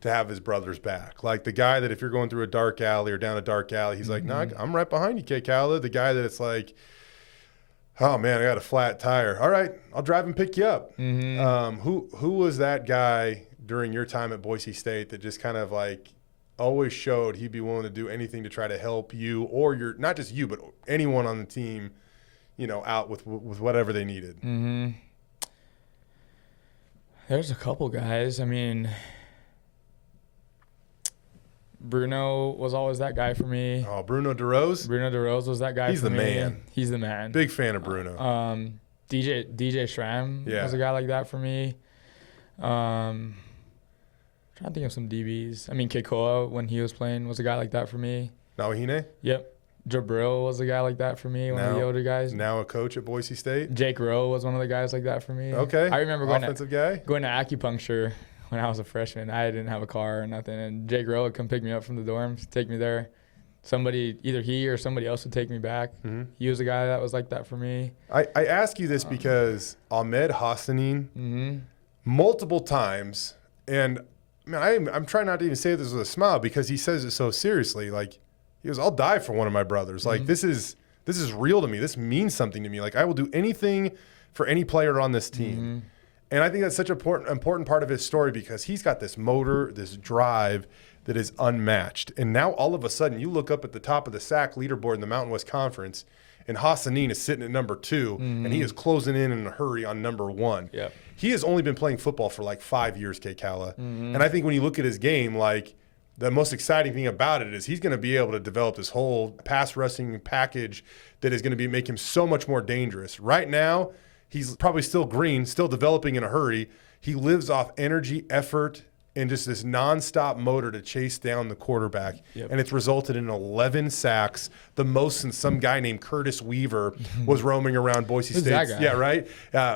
to have his brother's back? Like the guy that if you're going through a dark alley or down a dark alley, he's like, no, I'm right behind you, Kekaula. The guy that it's like, oh, man, I got a flat tire. All right, I'll drive and pick you up. Who was that guy during your time at Boise State that just kind of like always showed he'd be willing to do anything to try to help you or your, not just you, but anyone on the team, out with whatever they needed? There's a couple guys. I mean, Bruno was always that guy for me. Oh, Bruno DeRose? Bruno DeRose was that guy for me. He's the man. Big fan of Bruno. DJ Schramm was a guy like that for me. Trying to think of some DBs. I mean, Kekaula, when he was playing, was a guy like that for me. Nawahine? Yep. Jabril was a guy like that for me, one of the older guys. Now a coach at Boise State? Jake Roh was one of the guys like that for me. Okay. I remember going to acupuncture when I was a freshman, I didn't have a car or nothing, and Jake Roh would come pick me up from the dorms, take me there. Somebody, either he or somebody else would take me back. Mm-hmm. He was a guy that was like that for me. I ask you this because Ahmed Hassanein, multiple times, and man, I'm trying not to even say this with a smile because he says it so seriously. Like, he goes, I'll die for one of my brothers. Like, this is real to me. This means something to me. Like, I will do anything for any player on this team. And I think that's such an important part of his story because he's got this motor, this drive that is unmatched. And now all of a sudden you look up at the top of the sack leaderboard in the Mountain West Conference and Hassanein is sitting at number 2 and he is closing in a hurry on number 1. Yep. He has only been playing football for like 5 years, Kekaula. And I think when you look at his game, like the most exciting thing about it is he's going to be able to develop this whole pass rushing package that is going to make him so much more dangerous. Right now, he's probably still green, still developing in a hurry. He lives off energy, effort, and just this nonstop motor to chase down the quarterback. And it's resulted in 11 sacks, the most since some guy named Curtis Weaver was roaming around Boise State. that guy? Yeah, right?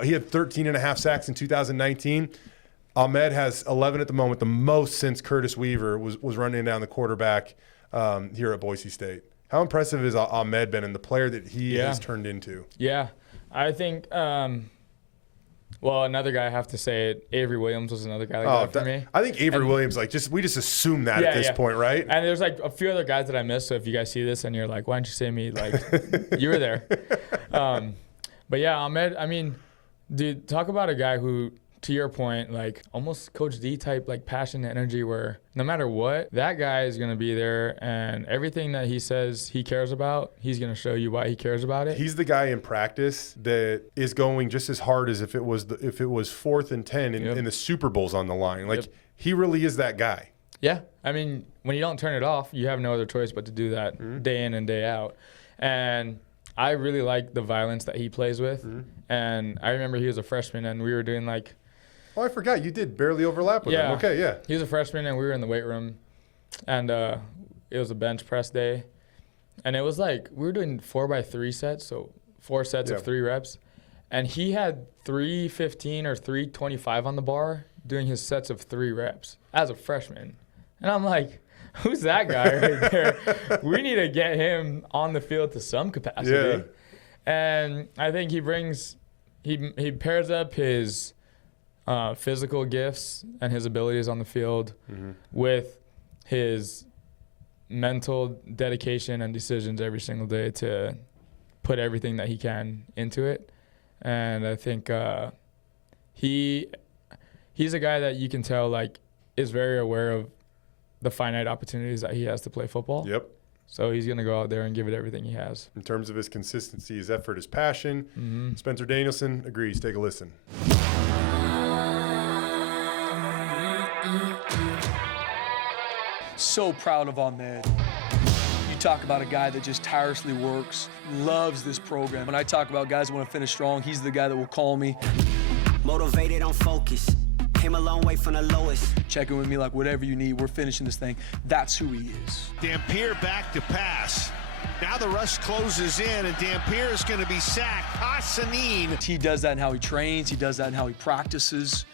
He had 13 and a half sacks in 2019. Ahmed has 11 at the moment, the most since Curtis Weaver was running down the quarterback here at Boise State. How impressive has Ahmed been and the player that he has turned into? Yeah, I think well, another guy I have to say it, Avery Williams was another guy like that for me. I think Avery Williams, like, we just assume that at this point, right? And there's like a few other guys that I missed. So if you guys see this and you're like, why didn't you say me? Like, you were there. But yeah, Ahmed, I mean, dude, talk about a guy who, to your point, like almost Coach D type, like passion and energy where no matter what, that guy is going to be there and everything that he says he cares about, he's going to show you why he cares about it. He's the guy in practice that is going just as hard as if it was 4th and 10 and the Super Bowl's on the line. Like, he really is that guy. Yeah. I mean, when you don't turn it off, you have no other choice but to do that day in and day out. And I really like the violence that he plays with. And I remember he was a freshman and we were doing like, Oh, I forgot. You did barely overlap with him. Okay, yeah. He was a freshman, and we were in the weight room, and it was a bench press day. And it was like we were doing 4x3 sets, so 4 sets of 3 reps. And he had 315 or 325 on the bar doing his sets of 3 reps as a freshman. And I'm like, who's that guy right there? We need to get him on the field to some capacity. Yeah. And I think he pairs up his physical gifts and his abilities on the field with his mental dedication and decisions every single day to put everything that he can into it. And I think he's a guy that you can tell like is very aware of the finite opportunities that he has to play football. Yep. So he's going to go out there and give it everything he has. In terms of his consistency, his effort, his passion, Spencer Danielson agrees. Take a listen. So proud of Ahmed. You talk about a guy that just tirelessly works, loves this program. When I talk about guys that want to finish strong, he's the guy that will call me. Motivated on focus. Came a long way from the lowest. Check in with me like, whatever you need, we're finishing this thing. That's who he is. Dampier back to pass. Now the rush closes in, and Dampier is going to be sacked. Hassanein. He does that in how he trains. He does that in how he practices.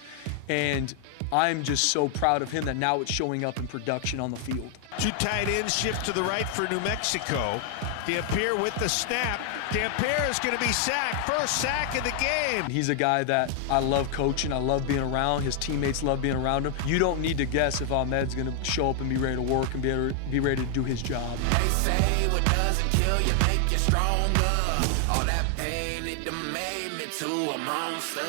And I'm just so proud of him that now it's showing up in production on the field. 2 tight ends shift to the right for New Mexico. Dampier with the snap. Dampier is going to be sacked. First sack of the game. He's a guy that I love coaching. I love being around. His teammates love being around him. You don't need to guess if Ahmed's going to show up and be ready to work and be ready to do his job. They say what doesn't kill you make you stronger. All that pain, it done made me to a monster.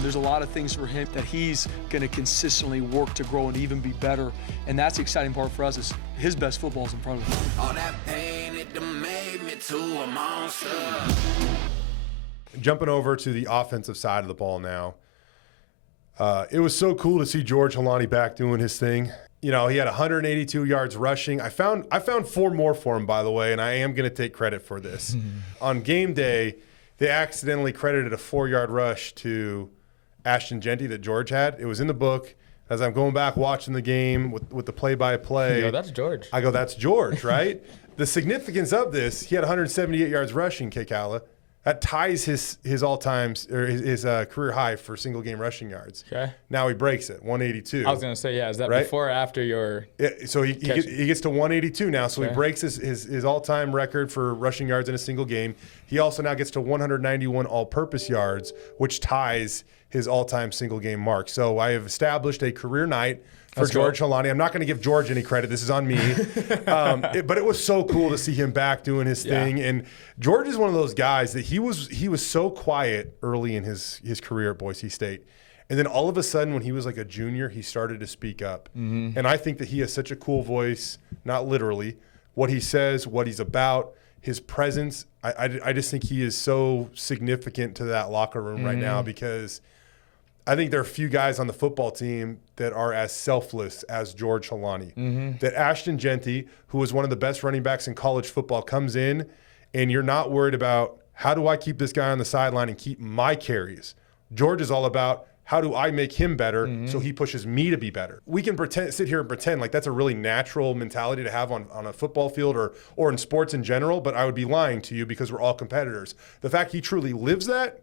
There's a lot of things for him that he's going to consistently work to grow and even be better. And that's the exciting part for us is his best football is in front of him. All that pain, it done made me to a monster. Jumping over to the offensive side of the ball now. It was so cool to see George Holani back doing his thing. You know, he had 182 yards rushing. I found 4 more for him, by the way, and I am going to take credit for this. On game day, they accidentally credited a 4-yard rush to Ashton Genty that George had. It was in the book. As I'm going back watching the game with the play-by-play. No, that's George. I go, that's George, right? The significance of this, he had 178 yards rushing, Kekaula. That ties his all-time or his career high for single game rushing yards. Okay. Now he breaks it, 182. I was gonna say, yeah. Is that Right? before or after your? Yeah, so he gets to 182 now. So Okay. he breaks his all-time record for rushing yards in a single game. He also now gets to 191 all-purpose yards, which ties his all-time single game mark. So I have established a career night for That's George cool. Holani. I'm not going to give George any credit. This is on me. But it was so cool to see him back doing his thing. And George is one of those guys that he was so quiet early in his career at Boise State. And then all of a sudden, when he was like a junior, he started to speak up. And I think that he has such a cool voice, not literally, what he says, what he's about, his presence. I just think he is so significant to that locker room right now, because I think there are a few guys on the football team that are as selfless as George Holani. That Ashton Jeanty, who was one of the best running backs in college football, comes in, and you're not worried about how do I keep this guy on the sideline and keep my carries. George is all about how do I make him better so he pushes me to be better. We can sit here and pretend like that's a really natural mentality to have on a football field or in sports in general, but I would be lying to you because we're all competitors. The fact he truly lives that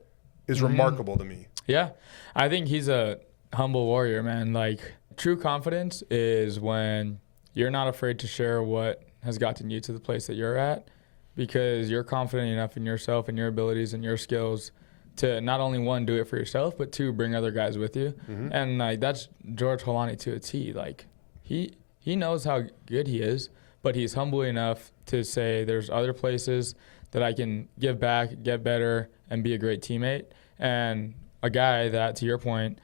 is remarkable to me. Yeah, I think he's a humble warrior, man. Like, true confidence is when you're not afraid to share what has gotten you to the place that you're at, because you're confident enough in yourself and your abilities and your skills to not only, one, do it for yourself, but two, bring other guys with you. And like, that's George Holani to a T. Like, he knows how good he is, but he's humble enough to say there's other places that I can give back, get better, and be a great teammate. And a guy that, to your point,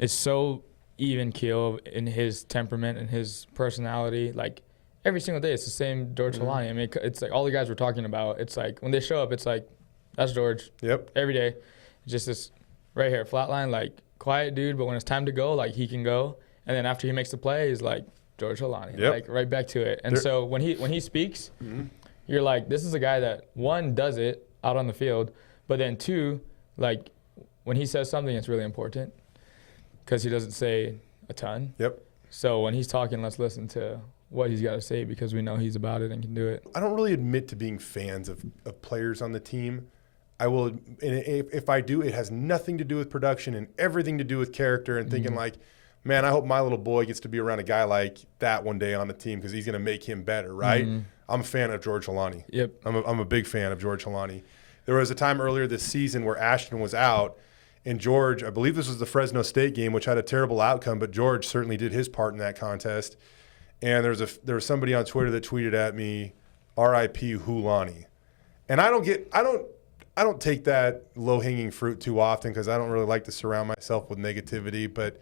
is so even keel in his temperament and his personality. Like, every single day, it's the same George Holani. I mean, it's like all the guys we're talking about. It's like when they show up, it's like, that's George. Yep. Every day. Just this right here, flatline, like, quiet dude, but when it's time to go, like, he can go. And then after he makes the play, he's like, George Holani. Yep. Like, right back to it. And so when he speaks, you're like, this is a guy that, one, does it out on the field, but then two, like, when he says something, it's really important because he doesn't say a ton. Yep. So when he's talking, let's listen to what he's got to say because we know he's about it and can do it. I don't really admit to being fans of players on the team. I will, and if I do, it has nothing to do with production and everything to do with character and thinking like, man, I hope my little boy gets to be around a guy like that one day on the team because he's going to make him better, right? I'm a fan of George Holani. Yep. I'm a big fan of George Holani. There was a time earlier this season where Ashton was out, and George, I believe this was the Fresno State game, which had a terrible outcome, but George certainly did his part in that contest. And there was somebody on Twitter that tweeted at me, "R.I.P. Hulani," and I don't take that low-hanging fruit too often because I don't really like to surround myself with negativity. But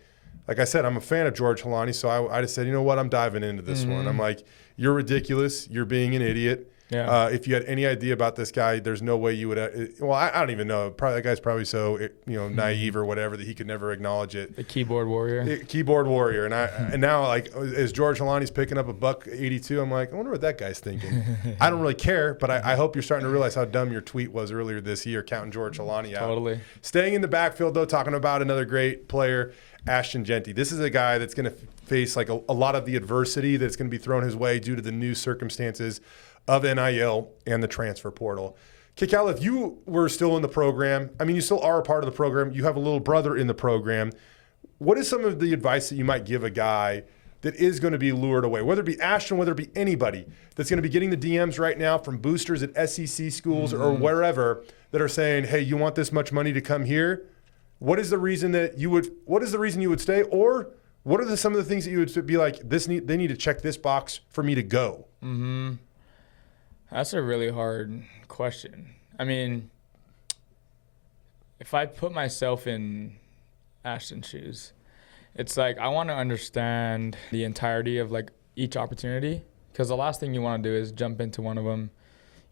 like I said, I'm a fan of George Holani, so I just said, you know what, I'm diving into this one. I'm like, you're ridiculous. You're being an idiot. Yeah. If you had any idea about this guy, there's no way you would. I don't even know. Probably that guy's probably so naive or whatever that he could never acknowledge it. The keyboard warrior. Keyboard warrior, and now like as George Holani's picking up a $182, I'm like, I wonder what that guy's thinking. I don't really care, but I hope you're starting to realize how dumb your tweet was earlier this year, counting George Holani out. Totally. Staying in the backfield though, talking about another great player, Ashton Jeanty. This is a guy that's going to face like a lot of the adversity that's going to be thrown his way due to the new circumstances of NIL and the transfer portal. Kekaula, if you were still in the program, I mean, you still are a part of the program. You have a little brother in the program. What is some of the advice that you might give a guy that is going to be lured away, whether it be Ashton, whether it be anybody that's going to be getting the DMs right now from boosters at SEC schools or wherever that are saying, hey, you want this much money to come here? What is the reason you would stay? Or what are some of the things that you would be like, they need to check this box for me to go? That's a really hard question. I mean, if I put myself in Ashton's shoes, it's like I want to understand the entirety of like each opportunity, because the last thing you want to do is jump into one of them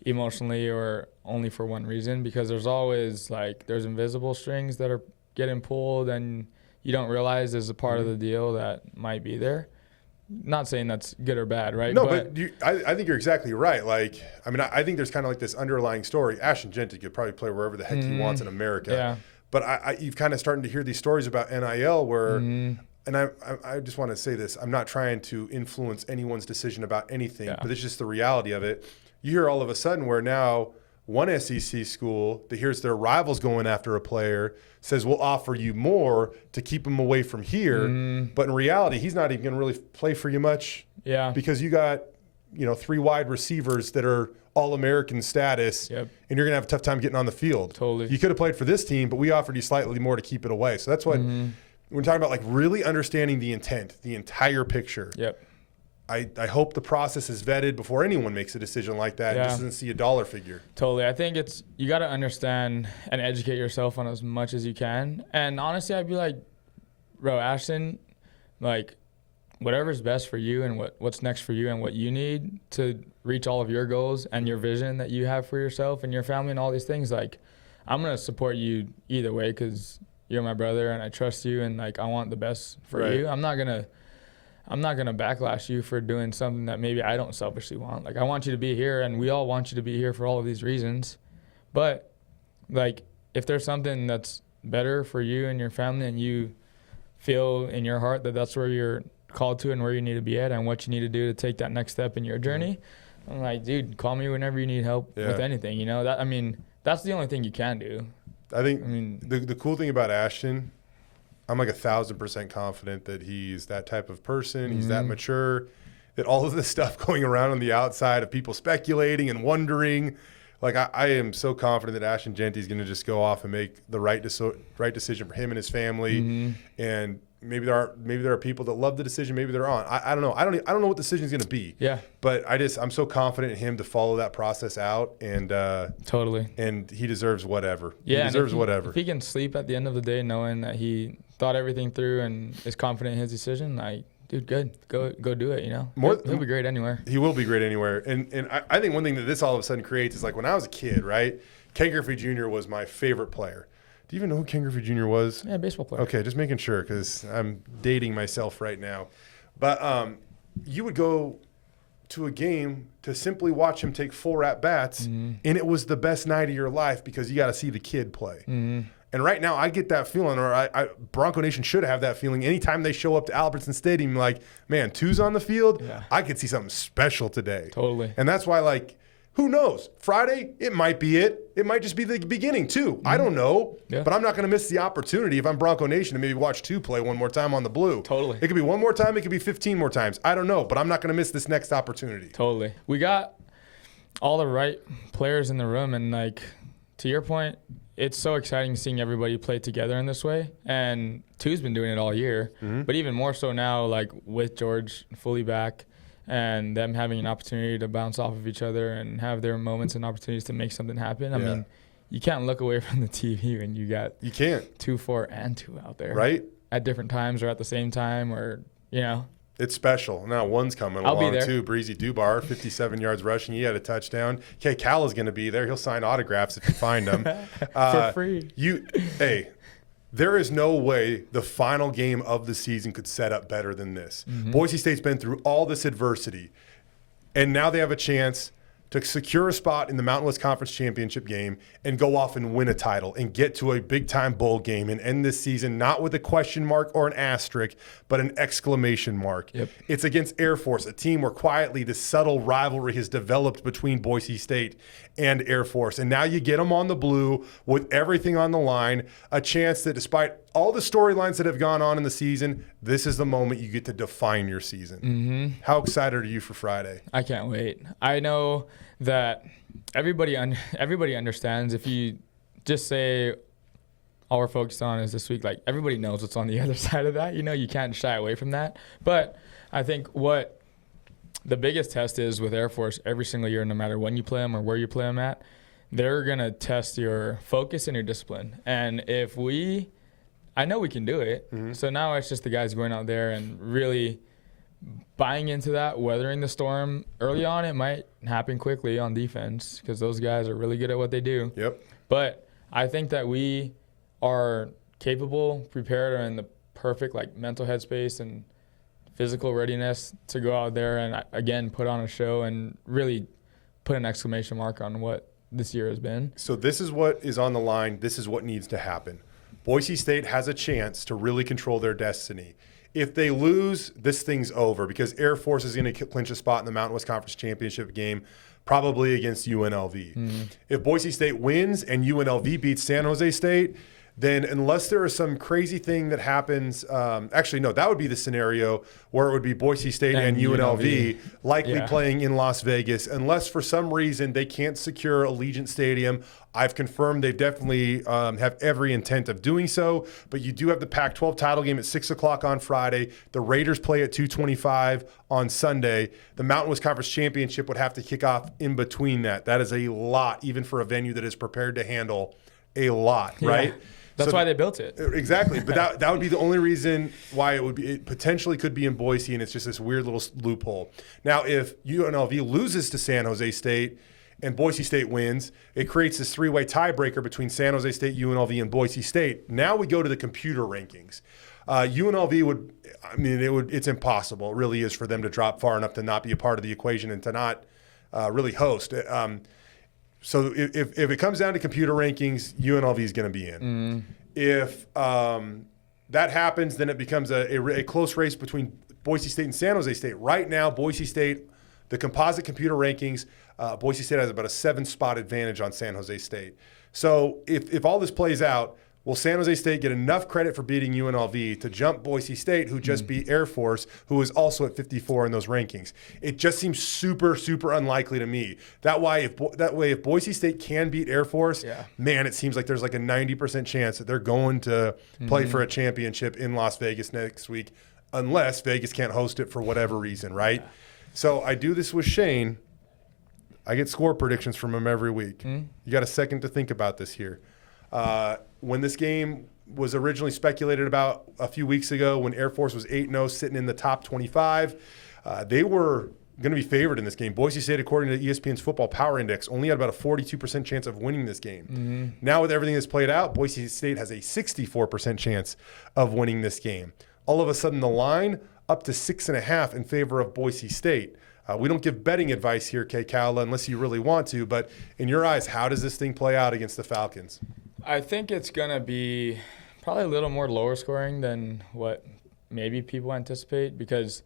emotionally or only for one reason, because there's always there's invisible strings that are getting pulled and you don't realize there's a part of the deal that might be there. Not saying that's good or bad, right? No, but I think you're exactly right. Like, I mean, I think there's kind of like this underlying story. Ashton Jeanty could probably play wherever the heck he wants in America. Yeah. But you've kind of starting to hear these stories about NIL where, and I just want to say this, I'm not trying to influence anyone's decision about anything, but it's just the reality of it. You hear all of a sudden where now one SEC school that hears their rivals going after a player says, we'll offer you more to keep him away from here. But in reality, he's not even going to really play for you much because you got, 3 wide receivers that are All-American status, and you're going to have a tough time getting on the field. Totally. You could have played for this team, but we offered you slightly more to keep it away. So that's what we're talking about, like really understanding the intent, the entire picture. Yep. I hope the process is vetted before anyone makes a decision like that and just doesn't see a dollar figure. Totally. I think you got to understand and educate yourself on as much as you can. And honestly, I'd be like, bro, Ashton, like whatever's best for you and what's next for you and what you need to reach all of your goals and your vision that you have for yourself and your family and all these things, like I'm going to support you either way because you're my brother and I trust you and like I want the best for you. I'm not gonna backlash you for doing something that maybe I don't selfishly want. Like I want you to be here and we all want you to be here for all of these reasons. But like if there's something that's better for you and your family and you feel in your heart that that's where you're called to and where you need to be at and what you need to do to take that next step in your journey, I'm like, dude, call me whenever you need help with anything. That's the only thing you can do. I mean, the cool thing about Ashton, I'm like 1,000% confident that he's that type of person. He's that mature, that all of this stuff going around on the outside of people speculating and wondering, like I am so confident that Ashton Genty is going to just go off and make the right decision for him and his family. And maybe there are people that love the decision. Maybe there aren't. I don't know. I don't know what the decision is going to be. Yeah. But I'm so confident in him to follow that process out and totally. And he deserves whatever. Yeah. He deserves whatever. If he can sleep at the end of the day knowing that he thought everything through and is confident in his decision, like, dude, good. Go do it, He'll be great anywhere. He will be great anywhere. And I think one thing that this all of a sudden creates is like when I was a kid, right? Ken Griffey Jr. was my favorite player. Do you even know who Ken Griffey Jr. was? Yeah, baseball player. Okay, just making sure because I'm dating myself right now. But you would go to a game to simply watch him take 4 at-bats, and it was the best night of your life because you got to see the kid play. And right now, I get that feeling, or Bronco Nation should have that feeling. Anytime they show up to Albertson Stadium, like, man, Tu's on the field, I could see something special today. Totally. And that's why, like, who knows? Friday, it might be it. It might just be the beginning, too. I don't know. Yeah. But I'm not going to miss the opportunity if I'm Bronco Nation to maybe watch 2 play one more time on the blue. Totally. It could be 1 more time. It could be 15 more times. I don't know. But I'm not going to miss this next opportunity. Totally. We got all the right players in the room. And, like, to your point, it's so exciting seeing everybody play together in this way. And Tu's been doing it all year. But even more so now, like, with George fully back, and them having an opportunity to bounce off of each other and have their moments and opportunities to make something happen. I mean, you can't look away from the TV when you got 2, 4, and 2 out there. Right. At different times or at the same time or, It's special. Now one's coming along too. Breezy Dubar, 57 yards rushing. He had a touchdown. Kekaula's going to be there. He'll sign autographs if you find him. For free. There is no way the final game of the season could set up better than this. Boise State's been through all this adversity, and now they have a chance to secure a spot in the Mountain West Conference Championship game and go off and win a title and get to a big-time bowl game and end this season not with a question mark or an asterisk, but an exclamation mark. Yep. It's against Air Force, a team where quietly this subtle rivalry has developed between Boise State and Air Force. And now you get them on the blue with everything on the line, a chance that despite all the storylines that have gone on in the season, this is the moment you get to define your season. How excited are you for Friday? I can't wait. I know that everybody understands if you just say all we're focused on is this week, like everybody knows what's on the other side of that. You can't shy away from that. But I think what the biggest test is with Air Force every single year, no matter when you play them or where you play them at, they're going to test your focus and your discipline. And I know we can do it. So now it's just the guys going out there and really buying into that, weathering the storm. Early on, it might happen quickly on defense because those guys are really good at what they do. Yep. But I think that we are capable, prepared, or in the perfect mental headspace and physical readiness to go out there and, again, put on a show and really put an exclamation mark on what this year has been. So this is what is on the line. This is what needs to happen. Boise State has a chance to really control their destiny. If they lose, this thing's over because Air Force is going to clinch a spot in the Mountain West Conference Championship game. probably against UNLV. If Boise State wins and UNLV beats San Jose State, then unless there is some crazy thing that happens, actually, no, that would be the scenario where it would be Boise State and UNLV likely playing in Las Vegas, unless for some reason they can't secure Allegiant Stadium. I've confirmed they definitely have every intent of doing so, but you do have the Pac-12 title game at 6 o'clock on Friday. The Raiders play at 2:25 on Sunday. The Mountain West Conference Championship would have to kick off in between that. That is a lot, even for a venue that is prepared to handle a lot, right? That's why they built it. Exactly. But that would be the only reason why it potentially could be in Boise, and it's just this weird little loophole. Now, if UNLV loses to San Jose State and Boise State wins, it creates this three-way tiebreaker between San Jose State, UNLV, and Boise State. Now we go to the computer rankings. UNLV it's impossible. It really is for them to drop far enough to not be a part of the equation and to not really host. So if it comes down to computer rankings, UNLV is going to be in. If that happens, then it becomes a close race between Boise State and San Jose State. Right now, Boise State, the composite computer rankings, Boise State has about a 7-spot advantage on San Jose State. So if all this plays out, will San Jose State get enough credit for beating UNLV to jump Boise State, who just beat Air Force, who is also at 54 in those rankings? It just seems super, super unlikely to me. That way, if Boise State can beat Air Force, man, it seems like there's like a 90% chance that they're going to play for a championship in Las Vegas next week, unless Vegas can't host it for whatever reason, right? So I do this with Shane. I get score predictions from him every week. You got a second to think about this here. When this game was originally speculated about a few weeks ago, when Air Force was 8-0, sitting in the top 25, they were going to be favored in this game. Boise State, according to ESPN's Football Power Index, only had about a 42% chance of winning this game. Now with everything that's played out, Boise State has a 64% chance of winning this game. All of a sudden, the line up to 6.5 in favor of Boise State. We don't give betting advice here, Kekaula, unless you really want to. But in your eyes, how does this thing play out against the Falcons? I think it's going to be probably a little more lower scoring than what maybe people anticipate, because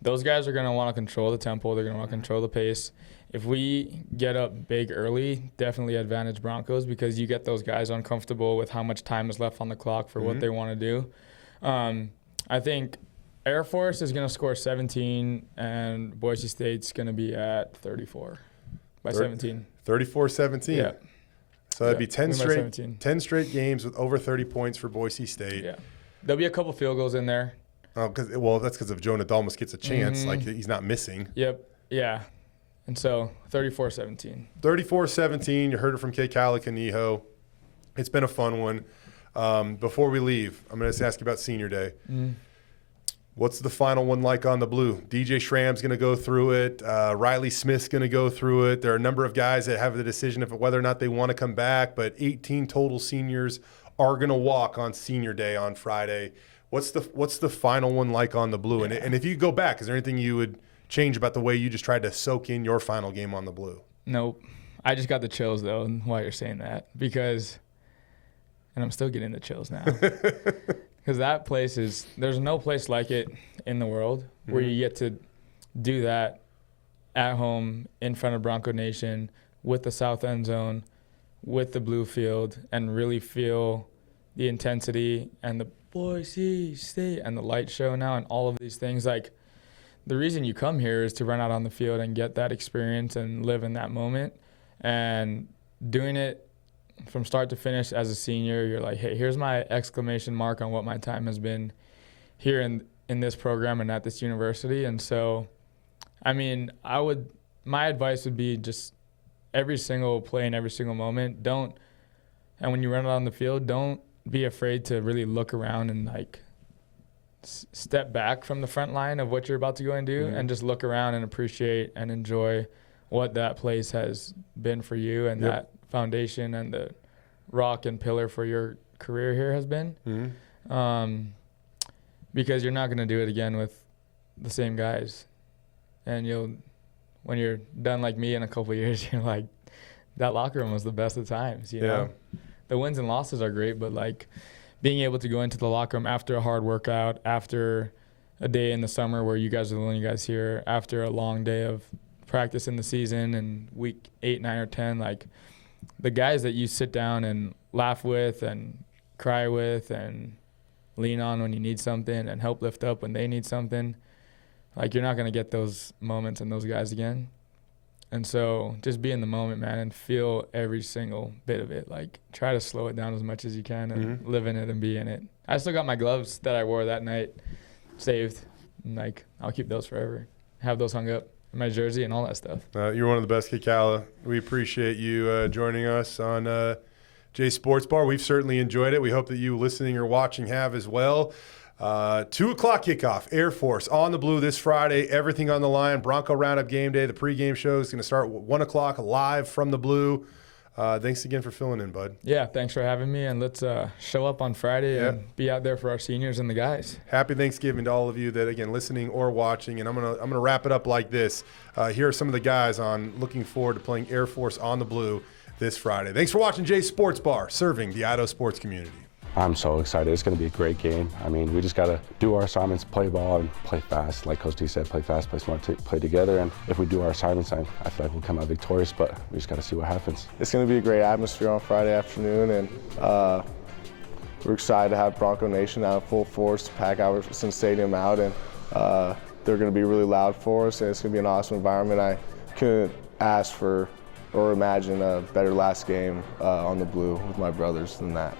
those guys are going to want to control the tempo. They're going to want to control the pace. If we get up big early, definitely advantage Broncos, because you get those guys uncomfortable with how much time is left on the clock for what they want to do. I think Air Force is going to score 17, and Boise State's going to be at 34 by 17. 34-17. Yeah. So that'd be 10 straight games with over 30 points for Boise State. Yeah. There'll be a couple field goals in there. Oh, that's because if Jonah Dalmas gets a chance, like he's not missing. Yep. Yeah. And so 34-17. 34-17. You heard it from Kekaula Kaniho. It's been a fun one. Before we leave, I'm going to ask you about Senior Day. What's the final one like on the blue? DJ Schramm's going to go through it. Riley Smith's going to go through it. There are a number of guys that have the decision of whether or not they want to come back, but 18 total seniors are going to walk on Senior Day on Friday. What's the final one like on the blue? Yeah. And if you go back, is there anything you would change about the way you just tried to soak in your final game on the blue? Nope. I just got the chills, though, while you're saying that, because – and I'm still getting the chills now. Because that place there's no place like it in the world where you get to do that at home in front of Bronco Nation with the South End Zone, with the blue field, and really feel the intensity and the Boise State and the light show now and all of these things. Like, the reason you come here is to run out on the field and get that experience and live in that moment. And doing it from start to finish as a senior, you're like, hey, here's my exclamation mark on what my time has been here in this program and at this university. And so, I mean, my advice would be just every single play and every single moment, and when you run it on the field, don't be afraid to really look around and like step back from the front line of what you're about to go and do, and just look around and appreciate and enjoy what that place has been for you, and that foundation and the rock and pillar for your career here has been. Because you're not going to do it again with the same guys. And when you're done like me in a couple of years, you're like, that locker room was the best of times, you know? The wins and losses are great, but like being able to go into the locker room after a hard workout, after a day in the summer where you guys are the only guys here, after a long day of practice in the season and week 8, 9, or 10, like the guys that you sit down and laugh with and cry with and lean on when you need something and help lift up when they need something, like you're not going to get those moments and those guys again. And so just be in the moment, man, and feel every single bit of it. Like try to slow it down as much as you can and live in it and be in it. I still got my gloves that I wore that night saved. And like I'll keep those forever. Have those hung up in my jersey and all that stuff. You're one of the best, Kekaula. We appreciate you joining us on Jay Sports Bar. We've certainly enjoyed it. We hope that you listening or watching have as well. 2 o'clock kickoff, Air Force on the Blue this Friday. Everything on the line. Bronco Roundup game day. The pregame show is going to start at 1 o'clock live from the Blue. Thanks again for filling in, bud. Yeah, thanks for having me, and let's show up on Friday and be out there for our seniors and the guys. Happy Thanksgiving to all of you that, again, listening or watching. And I'm gonna wrap it up like this. Here are some of the guys on looking forward to playing Air Force on the Blue this Friday. Thanks for watching Jay's Sports Bar, serving the Idaho sports community. I'm so excited. It's going to be a great game. I mean, we just got to do our assignments, play ball, and play fast. Like Coach D said, play fast, play smart, play together. And if we do our assignments, I feel like we'll come out victorious, but we just got to see what happens. It's going to be a great atmosphere on Friday afternoon, and we're excited to have Bronco Nation out in full force to pack Albertson Stadium out, and they're going to be really loud for us, and it's going to be an awesome environment. I couldn't ask for or imagine a better last game on the Blue with my brothers than that.